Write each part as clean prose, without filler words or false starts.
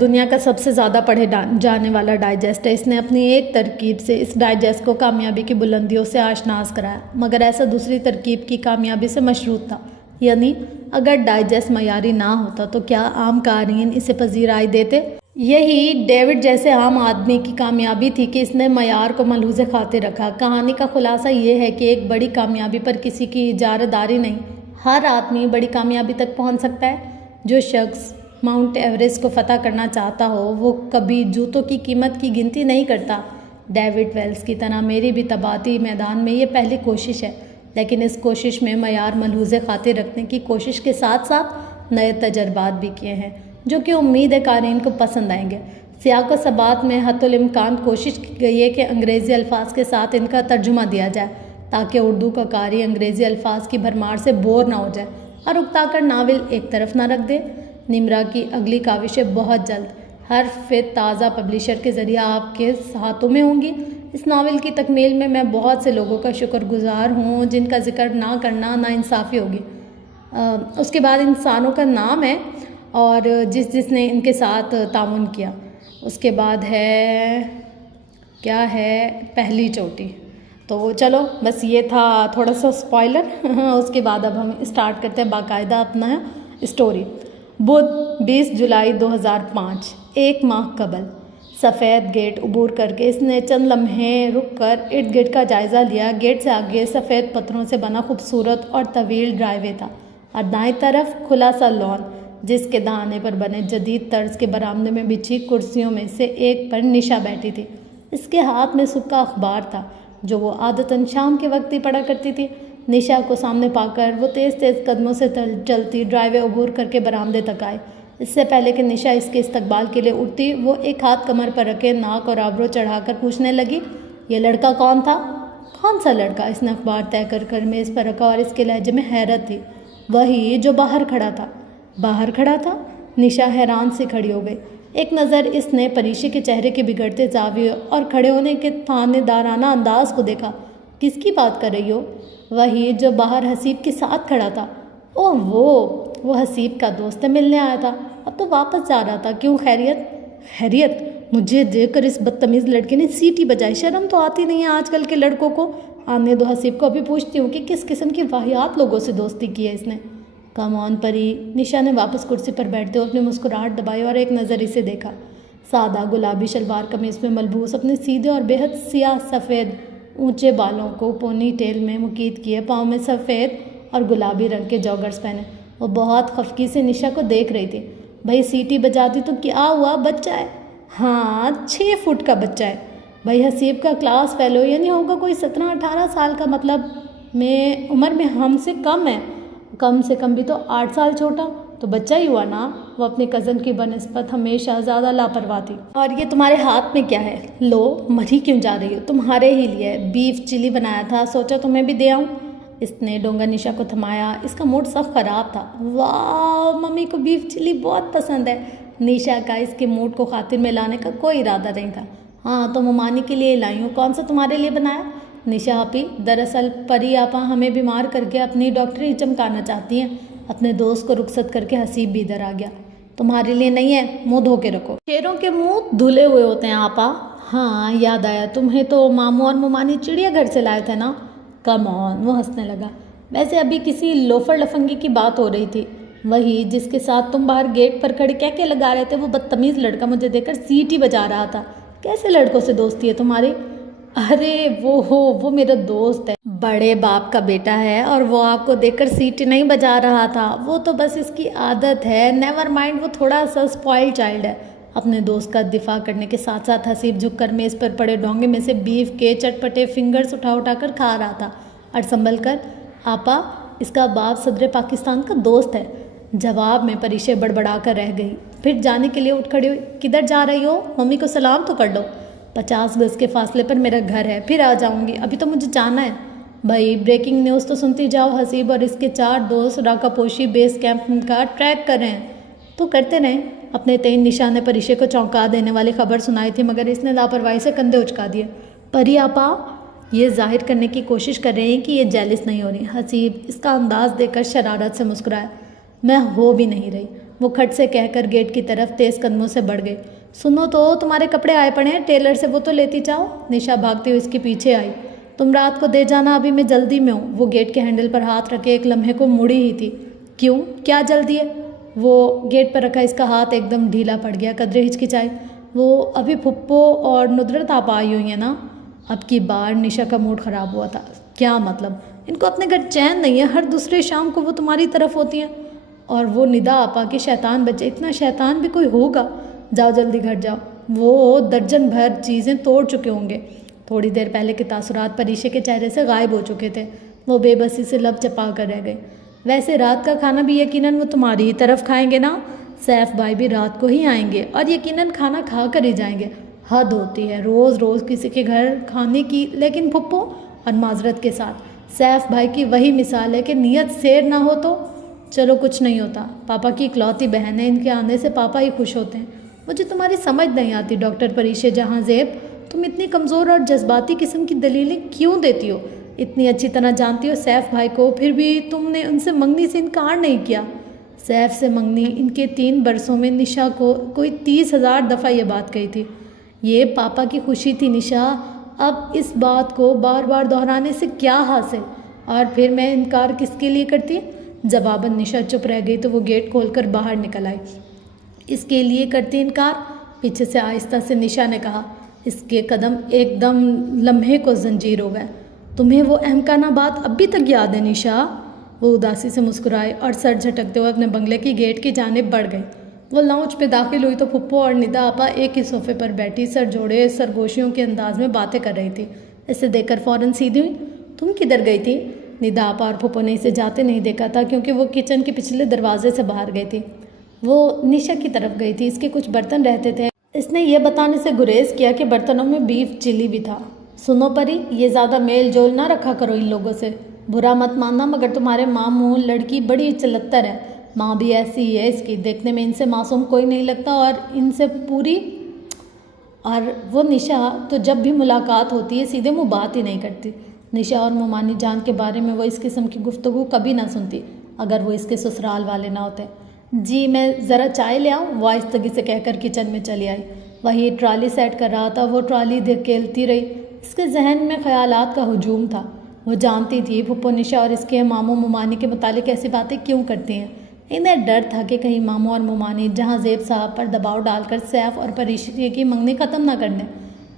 دنیا کا سب سے زیادہ پڑھے جانے والا ڈائجسٹ ہے۔ اس نے اپنی ایک ترکیب سے اس ڈائجسٹ کو کامیابی کی بلندیوں سے آشناس کرایا، مگر ایسا دوسری ترکیب کی کامیابی سے مشروط تھا، یعنی اگر ڈائجسٹ معیاری نہ ہوتا تو کیا عام قارئین اسے پذیرائی دیتے؟ یہی ڈیوڈ جیسے عام آدمی کی کامیابی تھی کہ اس نے معیار کو ملحوظ خاطر رکھا۔ کہانی کا خلاصہ یہ ہے کہ ایک بڑی کامیابی پر کسی کی اجارہ داری نہیں، ہر آدمی بڑی کامیابی تک پہنچ سکتا ہے۔ جو شخص ماؤنٹ ایوریسٹ کو فتح کرنا چاہتا ہو وہ کبھی جوتوں کی قیمت کی گنتی نہیں کرتا۔ ڈیوڈ ویلز کی طرح میری بھی طباعتی میدان میں یہ پہلی کوشش ہے، لیکن اس کوشش میں معیار ملحوظ خاطر رکھنے کی کوشش کے ساتھ ساتھ نئے تجربات بھی کیے ہیں جو کہ امید ہے قارئین کو پسند آئیں گے۔ سیاق و ثبات میں حتی الامکان کوشش کی گئی ہے کہ انگریزی الفاظ کے ساتھ ان کا ترجمہ دیا جائے تاکہ اردو کا قاری انگریزی الفاظ کی بھرمار سے بور نہ ہو جائے اور اکتا کر ناول ایک طرف نہ رکھ دے۔ نمرا کی اگلی کاوشیں بہت جلد حرف تازہ پبلیشر کے ذریعہ آپ کے ہاتھوں میں ہوں گی۔ اس ناول کی تکمیل میں میں بہت سے لوگوں کا شکر گزار ہوں جن کا ذکر نہ کرنا ناانصافی ہوگی۔ اس کے بعد انسانوں کا نام ہے اور جس نے ان کے ساتھ تعاون کیا۔ اس کے بعد ہے کیا ہے پہلی چوٹی۔ تو چلو بس یہ تھا تھوڑا سا سپوائلر۔ اس کے بعد اب ہم اسٹارٹ کرتے ہیں باقاعدہ اپنا اسٹوری۔ بدھ 20 جولائی 2005، ایک ماہ قبل۔ سفید گیٹ عبور کر کے اس نے چند لمحے رک کر ارد گرد کا جائزہ لیا۔ گیٹ سے آگے سفید پتھروں سے بنا خوبصورت اور طویل ڈرائیو وے تھا اور دائیں طرف کھلا سا لان جس کے دہانے پر بنے جدید طرز کے برآمدے میں بچھی کرسیوں میں سے ایک پر نشا بیٹھی تھی۔ اس کے ہاتھ میں صبح کا اخبار تھا جو وہ عادتاً شام کے وقت ہی پڑھا کرتی تھی۔ نشا کو سامنے پا کر وہ تیز تیز قدموں سے چلتی ڈرائیو وے عبور کر کے برآمدے تک آئے۔ اس سے پہلے کہ نشا اس کے استقبال کے لیے اٹھتی وہ ایک ہاتھ کمر پر رکھے ناک اور آبرو چڑھا کر پوچھنے لگی، یہ لڑکا کون تھا؟ کون سا لڑکا؟ اس نے اخبار طے کر میز پر رکھا اور اس کے لہجے میں حیرت تھی۔ وہی جو باہر کھڑا تھا۔ باہر کھڑا تھا؟ نشا حیران سے کھڑی ہو گئی۔ ایک نظر اس نے پریشی کے چہرے کے بگڑتے زاویے اور کھڑے ہونے کے تھانے دارانہ انداز کو دیکھا۔ کس کی بات کر رہی ہو؟ وہی جو باہر حسیب کے ساتھ کھڑا تھا۔ اوہ وہ حسیب کا دوست ہے، ملنے آیا تھا، اب تو واپس جا رہا تھا۔ کیوں، خیریت؟ خیریت؟ مجھے دیکھ کر اس بدتمیز لڑکے نے سیٹی بجائی۔ شرم تو آتی نہیں ہے آج کل کے لڑکوں کو۔ آنے دو حسیب کو، ابھی پوچھتی ہوں کہ کس قسم کی واہیات لوگوں سے دوستی کی ہے اس نے۔ کم آن پری۔ نشا نے واپس کرسی پر بیٹھتے ہوئے اپنی مسکراہٹ دبائی اور ایک نظر اسے دیکھا۔ سادہ گلابی شلوار قمیص میں ملبوس، اپنے سیدھے اور بےحد سیاہ سفید اونچے بالوں کو پونی ٹیل میں مکید کیے، پاؤں میں سفید اور گلابی رنگ کے جاگرز پہنے، وہ بہت خفگی سے نشا کو دیکھ رہی تھی۔ بھائی سیٹی بجاتی تو کیا ہوا، بچہ ہے۔ ہاں 6 فٹ کا بچہ ہے۔ بھائی حسیب کا کلاس فیلو، یعنی ہوگا کوئی 17-18 سال کا، مطلب میں عمر میں ہم سے کم ہے، کم سے کم بھی تو 8 سال چھوٹا، تو بچہ ہی ہوا نا۔ وہ اپنے کزن کی بنسبت ہمیشہ زیادہ لاپرواہ تھی۔ اور یہ تمہارے ہاتھ میں کیا ہے؟ لو، مری کیوں جا رہی ہو؟ تمہارے ہی لیے بیف چلی بنایا تھا، سوچا تمہیں بھی دے آؤں۔ اس نے ڈونگا نشا کو تھمایا۔ اس کا موڈ سخت خراب تھا۔ واہ، ممی کو بیف چلی بہت پسند ہے۔ نشا کا اس کے موڈ کو خاطر میں لانے کا کوئی ارادہ نہیں تھا۔ ہاں تو ممانی کے لیے لائی ہوں۔ کون سا تمہارے لیے بنایا؟ نشا آپی، دراصل پری آپا ہمیں بیمار کر کے اپنی ڈاکٹری چمکانا چاہتی ہیں۔ اپنے دوست کو رخصت کر کے حسیب بھی ادھر آ گیا۔ تمہارے لیے نہیں ہے، منہ دھو کے رکھو۔ شیروں کے منہ دھلے ہوئے ہوتے ہیں آپا۔ ہاں یاد آیا، تمہیں تو ماموں اور ممانی چڑیا گھر سے لائے تھے نا۔ کم آن، وہ ہنسنے لگا۔ ویسے ابھی کسی لوفر لفنگی کی بات ہو رہی تھی، وہی جس کے ساتھ تم باہر گیٹ پر کھڑے کہہ کے لگا رہے تھے۔ وہ بدتمیز لڑکا مجھے دیکھ کر سیٹی بجا رہا تھا۔ کیسے لڑکوں سے دوستی ہے تمہاری؟ ارے وہ میرا دوست ہے، بڑے باپ کا بیٹا ہے، اور وہ آپ کو دیکھ کر سیٹی نہیں بجا رہا تھا، وہ تو بس اس کی عادت ہے۔ نیور مائنڈ، وہ تھوڑا سا اسپوائل چائلڈ ہے۔ اپنے دوست کا دفاع کرنے کے ساتھ ساتھ حسیب جھک کر میز پر پڑے ڈونگے میں سے بیف کے چٹپٹے فنگرز اٹھا کر کھا رہا تھا اور سنبھل کر، آپا اس کا باپ صدر پاکستان کا دوست ہے۔ جواب میں پریشے بڑبڑا کر رہ گئی، پھر جانے کے لیے اٹھ کھڑی ہوئی۔ کدھر جا رہی ہو؟ ممی کو سلام تو کر لو۔ 50 گز کے فاصلے پر میرا گھر ہے، پھر آ جاؤں گی، ابھی تو مجھے جانا ہے۔ بھائی بریکنگ نیوز تو سنتی جاؤ۔ حسیب اور اس کے 4 دوست راکا پوشی بیس کیمپ کا ٹریک کر رہے ہیں۔ تو کرتے رہیں۔ اپنے تئیں نشان نے پریشے کو چونکا دینے والی خبر سنائی تھی، مگر اس نے لاپرواہی سے کندھے اچکا دیے۔ پری آپا یہ ظاہر کرنے کی کوشش کر رہے ہیں کہ یہ جیلس نہیں ہو رہی۔ حسیب اس کا انداز دیکھ کر شرارت سے مسکرایا۔ میں ہو بھی نہیں رہی، وہ کھٹ سے کہہ کر گیٹ کی طرف تیز قدموں سے بڑھ گئی۔ سنو تو، تمہارے کپڑے آئے پڑے ہیں، ٹیلر سے وہ تو لیتی جاؤ۔ نشا بھاگتے ہوئے اس کے پیچھے آئی۔ تم رات کو دے جانا، ابھی میں جلدی میں ہوں۔ وہ گیٹ کے ہینڈل پر ہاتھ رکھے ایک لمحے کو مڑی ہی تھی۔ کیوں؟ کیا جلدی ہے؟ وہ گیٹ پر رکھا اس کا ہاتھ ایک دم ڈھیلا پڑ گیا، قدرے ہچکچائی۔ وہ ابھی پھپھو اور ندرت آپ آئی ہوئی ہیں نا؟ اب کی بار نشا کا موڈ خراب ہوا تھا۔ کیا مطلب؟ ان کو اپنے گھر چین نہیں ہے، ہر دوسرے شام کو وہ تمہاری طرف ہوتی ہیں۔ اور وہ ندا آپا کے شیطان بچے، اتنا شیطان بھی کوئی ہوگا؟ جاؤ جلدی گھر جاؤ، وہ درجن بھر چیزیں توڑ چکے ہوں گے۔ تھوڑی دیر پہلے کے تاثرات پریشے کے چہرے سے غائب ہو چکے تھے، وہ بے بسی سے لب چپا کر رہ گئے۔ ویسے رات کا کھانا بھی یقیناً وہ تمہاری ہی طرف کھائیں گے نا؟ سیف بھائی بھی رات کو ہی آئیں گے اور یقیناً کھانا کھا کر ہی جائیں گے۔ حد ہوتی ہے روز روز کسی کے گھر کھانے کی۔ لیکن پھپھو، اور معذرت کے ساتھ سیف بھائی کی وہی مثال ہے کہ نیت سیر نہ ہو تو چلو کچھ نہیں ہوتا۔ پاپا کی اکلوتی بہن ہے، ان کے آنے سے پاپا ہی خوش ہوتے ہیں۔ مجھے تمہاری سمجھ نہیں آتی ڈاکٹر پریشے جہاں زیب، تم اتنی کمزور اور جذباتی قسم کی دلیلیں کیوں دیتی ہو؟ اتنی اچھی طرح جانتی ہو سیف بھائی کو، پھر بھی تم نے ان سے منگنی سے انکار نہیں کیا۔ سیف سے منگنی، ان کے 3 برسوں میں نشا کو کوئی 30,000 دفعہ یہ بات کہی تھی۔ یہ پاپا کی خوشی تھی نشا، اب اس بات کو بار بار دہرانے سے کیا حاصل؟ اور پھر میں انکار کس کے لیے کرتی؟ جواباً نشا چپ رہ گئی تو وہ گیٹ کھول کر باہر نکل آئی۔ اس کے لیے کرتی انکار؟ پیچھے سے آہستہ سے نشا نے کہا۔ اس کے قدم ایک دم لمحے کو زنجیر ہو گئے۔ تمہیں وہ احمقانہ بات اب بھی تک یاد ہے نشا؟ وہ اداسی سے مسکرائے اور سر جھٹکتے ہوئے اپنے بنگلے کی گیٹ کی جانب بڑھ گئی۔ وہ لاؤنج پہ داخل ہوئی تو پھپھو اور ندا آپا ایک ہی صوفے پر بیٹھی سر جوڑے سرگوشیوں کے انداز میں باتیں کر رہی تھی۔ اسے دیکھ کر فوراً سیدھی ہوئی۔ تم کدھر گئی تھی؟ ندا آپا اور پھپھو نے اسے جاتے نہیں دیکھا تھا کیونکہ وہ کچن کے پچھلے دروازے سے باہر گئی تھی۔ وہ نشا کی طرف گئی تھی، اس کے کچھ برتن رہتے تھے۔ اس نے یہ بتانے سے گریز کیا کہ برتنوں میں بیف چلی بھی تھا۔ سنو پری، یہ زیادہ میل جول نہ رکھا کرو ان لوگوں سے، برا مت ماننا مگر تمہارے ماموں لڑکی بڑی چلتر ہے، ماں بھی ایسی ہی ہے اس کی، دیکھنے میں ان سے معصوم کوئی نہیں لگتا اور ان سے پوری۔ اور وہ نشا تو جب بھی ملاقات ہوتی ہے سیدھے منہ بات ہی نہیں کرتی۔ نشا اور مومانی جان کے بارے میں وہ اس قسم کی گفتگو کبھی نہ سنتی اگر وہ اس کے سسرال والے نہ ہوتے۔ جی میں ذرا چائے لے آؤں، وہ آہستگی سے کہہ کر کچن میں چلی آئی۔ وہی ٹرالی سیٹ کر رہا تھا، وہ ٹرالی دھکیلتی رہی۔ اس کے ذہن میں خیالات کا ہجوم تھا۔ وہ جانتی تھی پھپھو نشا اور اس کے ماموں مومانی کے متعلق ایسی باتیں کیوں کرتی ہیں۔ انہیں ڈر تھا کہ کہیں ماموں اور مومانی جہاں زیب صاحب پر دباؤ ڈال کر سیف اور پریشے کی منگنی ختم نہ کر دیں۔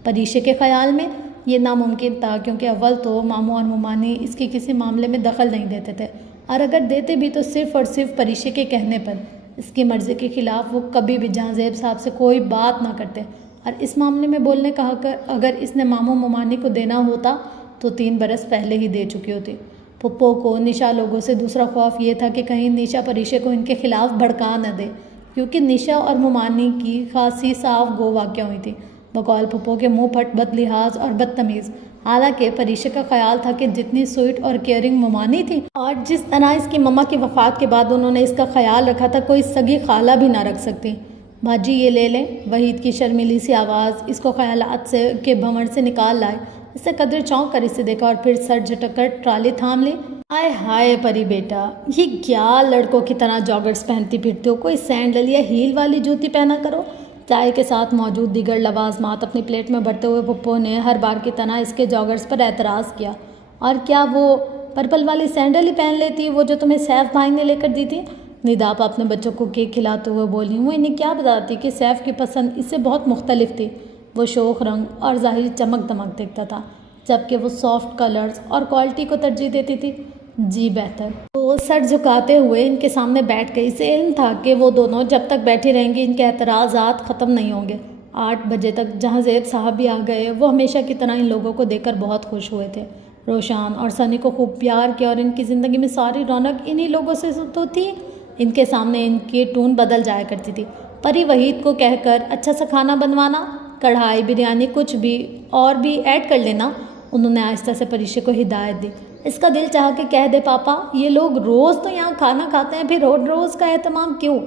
پریشے کے خیال میں یہ ناممکن تھا کیونکہ اول تو ماموں اور مومانی اس کے کسی معاملے میں دخل نہیں دیتے تھے، اور اگر دیتے بھی تو صرف اور صرف پریشے کے کہنے پر، اس کی مرضی کے خلاف وہ کبھی بھی جہاں زیب صاحب سے کوئی بات نہ کرتے۔ اور اس معاملے میں بولنے کا حق اگر اس نے ماموں مومانی کو دینا ہوتا تو 3 برس پہلے ہی دے چکی ہوتی۔ پھپھو کو نشا لوگوں سے دوسرا خوف یہ تھا کہ کہیں نشا پریشے کو ان کے خلاف بھڑکا نہ دے، کیونکہ نشا اور مومانی کی خاصی صاف گو واقع ہوئی تھی، بقول پھپھو کے منہ پھٹ بد لحاظ اور بدتمیز۔ حالانکہ پریشے کا خیال تھا کہ جتنی سویٹ اور کیئرنگ مومانی تھی اور جس طرح اس کی مما کی وفات کے بعد انہوں نے اس کا خیال رکھا تھا، کوئی سگی خالہ بھی نہ رکھ سکتی۔ باجی یہ لے لیں، وحید کی شرمیلی سی آواز اس کو خیالات سے کے بھنور سے نکال لائے۔ اس نے قدرے چونک کر اسے دیکھا اور پھر سر جھٹک کر ٹرالی تھام لی۔ آئے ہائے پری بیٹا، یہ کیا لڑکوں کی طرح جاگرز پہنتی پھرتے ہو؟ کوئی سینڈل یا ہیل والی جوتی پہنا کرو۔ چائے کے ساتھ موجود دیگر لوازمات اپنی پلیٹ میں بھرتے ہوئے پھپھو نے ہر بار کی طرح اس کے جاگرز پر اعتراض کیا۔ اور کیا وہ پرپل والی سینڈل ہی پہن لیتی وہ جو تمہیں سیف بھائی نے لے کر دی تھی؟ ندا آپ اپنے بچوں کو کیک کھلاتے ہوئے بولی۔ وہ انہیں کیا بتاتی کہ سیف کی پسند اس سے بہت مختلف تھی۔ وہ شوخ رنگ اور ظاہری چمک دمک دیکھتا تھا، جبکہ وہ سافٹ کلرز اور کوالٹی کو ترجیح دیتی تھی۔ جی بہتر۔ وہ سر جھکاتے ہوئے ان کے سامنے بیٹھ گئی۔ اسے علم تھا کہ وہ دونوں جب تک بیٹھی رہیں گی ان کے اعتراضات ختم نہیں ہوں گے۔ 8 بجے تک جہاں زید صاحب بھی آ گئے، وہ ہمیشہ کی طرح ان لوگوں کو دیکھ کر بہت خوش ہوئے تھے۔ روشان اور سنی کو خوب پیار کیا اور ان کی زندگی میں ساری رونق انہی لوگوں سے تو تھی۔ ان کے سامنے ان کی ٹون بدل جایا کرتی تھی۔ پری وحید کو کہہ کر اچھا سا کھانا بنوانا، کڑھائی بریانی کچھ بھی اور بھی ایڈ کر لینا۔ انہوں نے آہستہ سے پریشے کو ہدایت دی۔ اس کا دل چاہ کے کہہ دے پاپا، یہ لوگ روز تو یہاں کھانا کھاتے ہیں، پھر روز کا اہتمام کیوں؟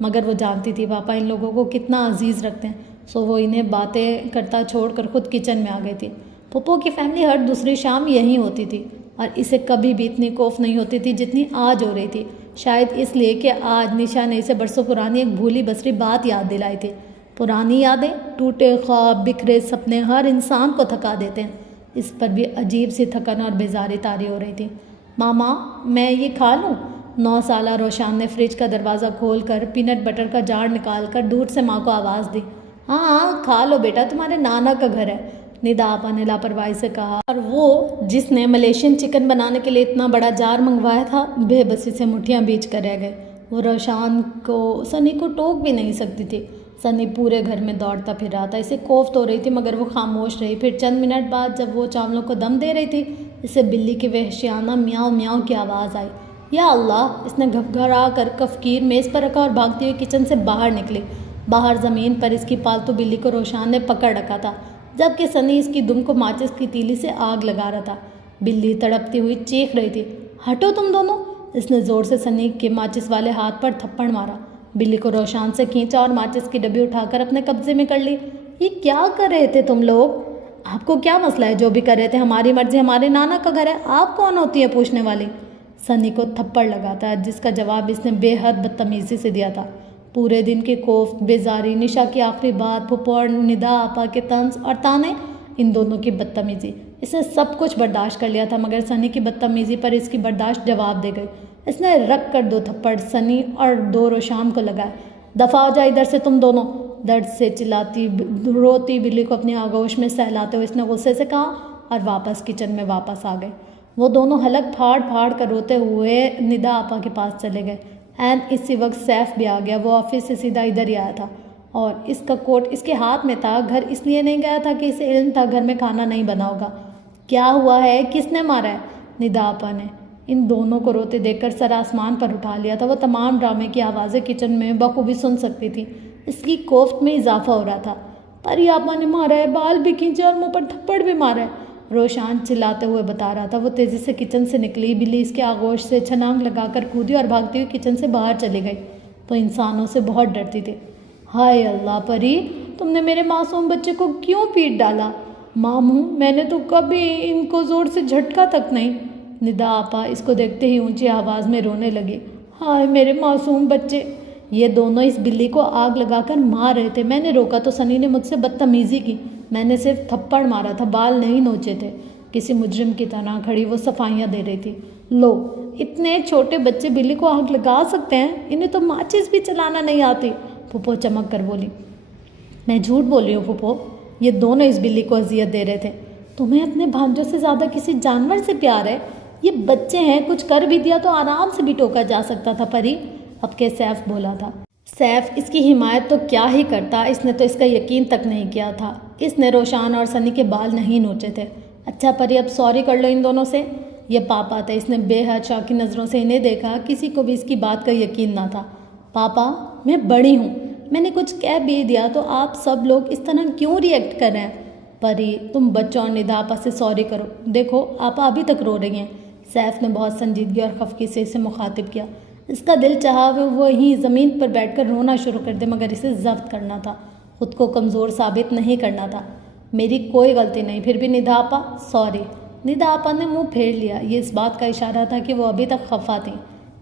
مگر وہ جانتی تھی پاپا ان لوگوں کو کتنا عزیز رکھتے ہیں، سو وہ انہیں باتیں کرتا چھوڑ کر خود کچن میں آ گئی تھی۔ پھپھو کی فیملی ہر دوسری شام یہیں ہوتی تھی اور اسے کبھی بھی اتنی خوف نہیں ہوتی تھی جتنی آج ہو رہی تھی۔ شاید اس لیے کہ آج نشا نے اسے برسوں پرانی ایک بھولی بسری بات یاد دلائی تھی۔ پرانی یادیں، ٹوٹے خواب، بکھرے سپنے ہر انسان کو تھکا دیتے ہیں۔ اس پر بھی عجیب سی تھکن اور بیزاری طاری ہو رہی تھی۔ ماما میں یہ کھا لوں؟ 9 سالہ روشان نے فریج کا دروازہ کھول کر پینٹ بٹر کا جار نکال کر دور سے ماں کو آواز دی۔ ہاں ہاں کھا لو بیٹا، تمہارے نانا کا گھر ہے، ندا آپا نے لاپرواہی سے کہا، اور وہ جس نے ملیشین چکن بنانے کے لیے اتنا بڑا جار منگوایا تھا بے بسی سے مٹھیاں بیچ کر رہ گئے۔ وہ روشان کو سنی کو ٹوک بھی نہیں سکتی تھی۔ سنی پورے گھر میں دوڑتا پھر رہا تھا، اسے کوفت ہو رہی تھی مگر وہ خاموش رہی۔ پھر چند منٹ بعد جب وہ چاولوں کو دم دے رہی تھی، اسے بلی کی وحشیانہ میاؤ میاؤ کی آواز آئی۔ یا اللہ! اس نے گھبرا کر کفگیر میز پر رکھا اور بھاگتی ہوئی کچن سے باہر نکلی۔ باہر زمین پر اس کی پالتو بلی کو روشان نے پکڑ رکھا تھا، جبکہ سنی اس کی دم کو ماچس کی تیلی سے آگ لگا رہا تھا۔ بلی تڑپتی ہوئی چیخ رہی تھی، ہٹو تم دونوں! اس نے زور سے سنی کے ماچس والے ہاتھ پر تھپڑ مارا، بلی کو روشان سے کھینچا اور ماچس کی ڈبی اٹھا کر اپنے قبضے میں کر لی۔ یہ کیا کر رہے تھے تم لوگ؟ آپ کو کیا مسئلہ ہے؟ جو بھی کر رہے تھے، ہماری مرضی، ہمارے نانا کا گھر ہے، آپ کون ہوتی ہے پوچھنے والی؟ سنی کو تھپڑ لگا تھا، جس کا جواب اس نے بے حد بدتمیزی سے دیا تھا۔ پورے دن کی کوفت، بیزاری، نشا کی آخری بات، پھپھو اور ندا آپا کے طنز اور تانے، ان دونوں کی بدتمیزی، اس نے سب کچھ برداشت کر لیا تھا، مگر سنی کی بدتمیزی پر اس کی برداشت جواب دے گئی۔ اس نے رکھ کر 2 تھپڑ سنی اور 2 روشان کو لگائے۔ دفعہ ہو جائے ادھر سے تم دونوں! درد سے چلاتی روتی بلی کو اپنی آغوش میں سہلاتے ہوئے اس نے غصے سے کہا، اور واپس کچن میں واپس آ گئے۔ وہ دونوں حلق پھاڑ پھاڑ کر روتے ہوئے ندا آپا کے پاس چلے گئے۔ عین اسی وقت سیف بھی آ گیا۔ وہ آفس سے سیدھا ادھر ہی آیا تھا اور اس کا کوٹ اس کے ہاتھ میں تھا۔ گھر اس لیے نہیں گیا تھا کہ اسے علم تھا گھر میں کھانا نہیں بنا ہوگا۔ کیا ہوا ہے؟ کس نے مارا ہے؟ ندا آپا نے ان دونوں کو روتے دیکھ کر سر آسمان پر اٹھا لیا تھا۔ وہ تمام ڈرامے کی آوازیں کچن میں بخوبی سن سکتی تھی۔ اس کی کوفت میں اضافہ ہو رہا تھا۔ پری آپا نے مارا ہے، بال بھی کھینچے اور منہ پر تھپڑ بھی مارا ہے، روشان چلاتے ہوئے بتا رہا تھا۔ وہ تیزی سے کچن سے نکلی۔ بلی اس کے آغوش سے چھلانگ لگا کر کودی اور بھاگتی ہوئی کچن سے باہر چلی گئی۔ وہ انسانوں سے بہت ڈرتی تھی۔ ہائے اللہ پری، تم نے میرے معصوم بچے کو کیوں پیٹ ڈالا؟ ماموں، میں نے تو کبھی ان کو زور سے جھٹکا تک نہیں۔ ندا آپا اس کو دیکھتے ہی اونچی آواز میں رونے لگی۔ ہائے میرے معصوم بچے! یہ دونوں اس بلی کو آگ لگا کر مار رہے تھے۔ میں نے روکا تو سنی نے مجھ سے بدتمیزی کی۔ میں نے صرف تھپڑ مارا تھا، بال نہیں نوچے تھے۔ کسی مجرم کی طرح کھڑی وہ صفائیاں دے رہی تھی۔ لو، اتنے چھوٹے بچے بلی کو آگ لگا سکتے ہیں؟ انہیں تو ماچس بھی چلانا نہیں آتی، پھپھو چمک کر بولی۔ میں جھوٹ بول رہی ہوں پھپھو، یہ دونوں اس بلی کو اذیت دے رہے تھے۔ تمہیں اپنے بھانجوں سے زیادہ کسی جانور سے پیار ہے؟ یہ بچے ہیں، کچھ کر بھی دیا تو آرام سے بھی ٹوکا جا سکتا تھا پری، اب کے سیف بولا تھا۔ سیف اس کی حمایت تو کیا ہی کرتا، اس نے تو اس کا یقین تک نہیں کیا تھا۔ اس نے روشان اور سنی کے بال نہیں نوچے تھے۔ اچھا پری، اب سوری کر لو ان دونوں سے۔ یہ پاپا تھے۔ اس نے بے حد شوقی نظروں سے انہیں دیکھا۔ کسی کو بھی اس کی بات کا یقین نہ تھا۔ پاپا، میں بڑی ہوں، میں نے کچھ کہہ بھی دیا تو آپ سب لوگ اس طرح کیوں ری ایکٹ کر رہے ہیں؟ پری، تم بچوں اور ندا آپا سے سوری کرو۔ دیکھو آپا ابھی تک رو رہی ہیں۔ سیف نے بہت سنجیدگی اور خفگی سے اسے مخاطب کیا۔ اس کا دل چاہا وہ وہیں زمین پر بیٹھ کر رونا شروع کر دے، مگر اسے ضبط کرنا تھا، خود کو کمزور ثابت نہیں کرنا تھا۔ میری کوئی غلطی نہیں، پھر بھی ندا آپا سوری۔ ندا آپا نے منہ پھیر لیا۔ یہ اس بات کا اشارہ تھا کہ وہ ابھی تک خفا تھیں۔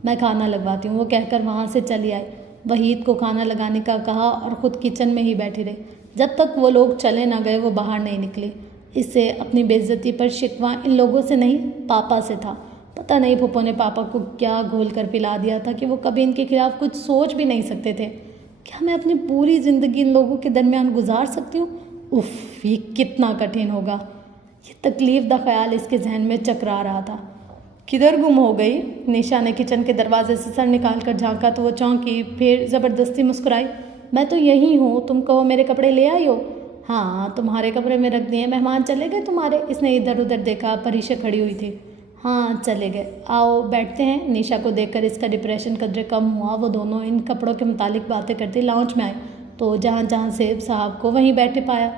میں کھانا لگواتی ہوں، وہ کہہ کر وہاں سے چلی آئی۔ وحید کو کھانا لگانے کا کہا اور خود کچن میں ہی بیٹھی رہی۔ جب تک وہ لوگ چلے نہ گئے وہ باہر نہیں نکلی۔ اس سے اپنی بے عزتی پر شکوہ ان لوگوں سے نہیں، پاپا سے تھا۔ پتہ نہیں پھپھو نے پاپا کو کیا گھول کر پلا دیا تھا کہ وہ کبھی ان کے خلاف کچھ سوچ بھی نہیں سکتے تھے۔ کیا میں اپنی پوری زندگی ان لوگوں کے درمیان گزار سکتی ہوں؟ اف، یہ کتنا کٹھن ہوگا۔ یہ تکلیف دہ خیال اس کے ذہن میں چکرا رہا تھا۔ کدھر گم ہو گئی؟ نشا نے کچن کے دروازے سے سر نکال کر جھانکا تو وہ چونکی، پھر زبردستی مسکرائی۔ میں تو یہی ہوں، تم کہو میرے کپڑے لے آئی ہو؟ ہاں، تمہارے کپڑے میں رکھ دیے، مہمان چلے گئے تمہارے؟ اس نے ادھر ادھر دیکھا، پریشے کھڑی ہوئی تھی۔ ہاں چلے گئے، آؤ بیٹھتے ہیں۔ نشا کو دیکھ کر اس کا ڈپریشن قدرے کم ہوا۔ وہ دونوں ان کپڑوں کے متعلق باتیں کرتے لاؤنج میں آئے تو جہاں جہاں سیب صاحب کو وہیں بیٹھے پایا۔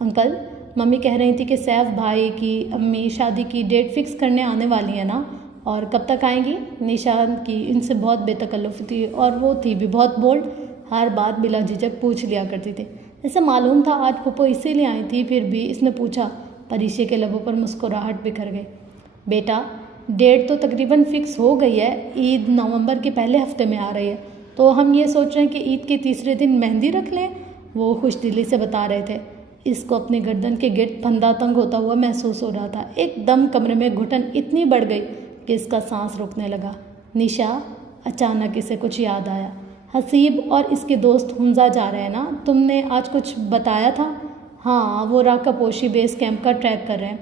انکل، ممی کہہ رہی تھی کہ سیف بھائی کی امی شادی کی ڈیٹ فکس کرنے آنے والی ہیں نا، اور کب تک آئیں گی؟ نشا کی ان سے بہت بے تکلف تھی اور وہ تھی بھی بہت بولڈ، ہر بات بلا جھجک پوچھ لیا کرتی تھی۔ اسے معلوم تھا آج پھپھو اسی لیے آئی تھی، پھر بھی اس نے پوچھا۔ پریشے کے لبوں پر مسکراہٹ بکھر گئی۔ بیٹا، ڈیٹ تو تقریباً فکس ہو گئی ہے، عید نومبر کے پہلے ہفتے میں آ رہی ہے، تو ہم یہ سوچ رہے ہیں کہ عید کے تیسرے دن مہندی رکھ لیں۔ وہ خوش دلی سے بتا رہے تھے۔ اس کو اپنے گردن کے گرد پھندا تنگ ہوتا ہوا محسوس ہو رہا تھا۔ ایک دم کمرے میں گھٹن اتنی بڑھ گئی کہ اس کا سانس رکنے لگا۔ نشا، اچانک اسے کچھ یاد آیا۔ حسیب اور اس کے دوست ہنزا جا رہے ہیں نا؟ تم نے آج کچھ بتایا تھا۔ ہاں، وہ راکا پوشی بیس کیمپ کا ٹریک کر رہے ہیں۔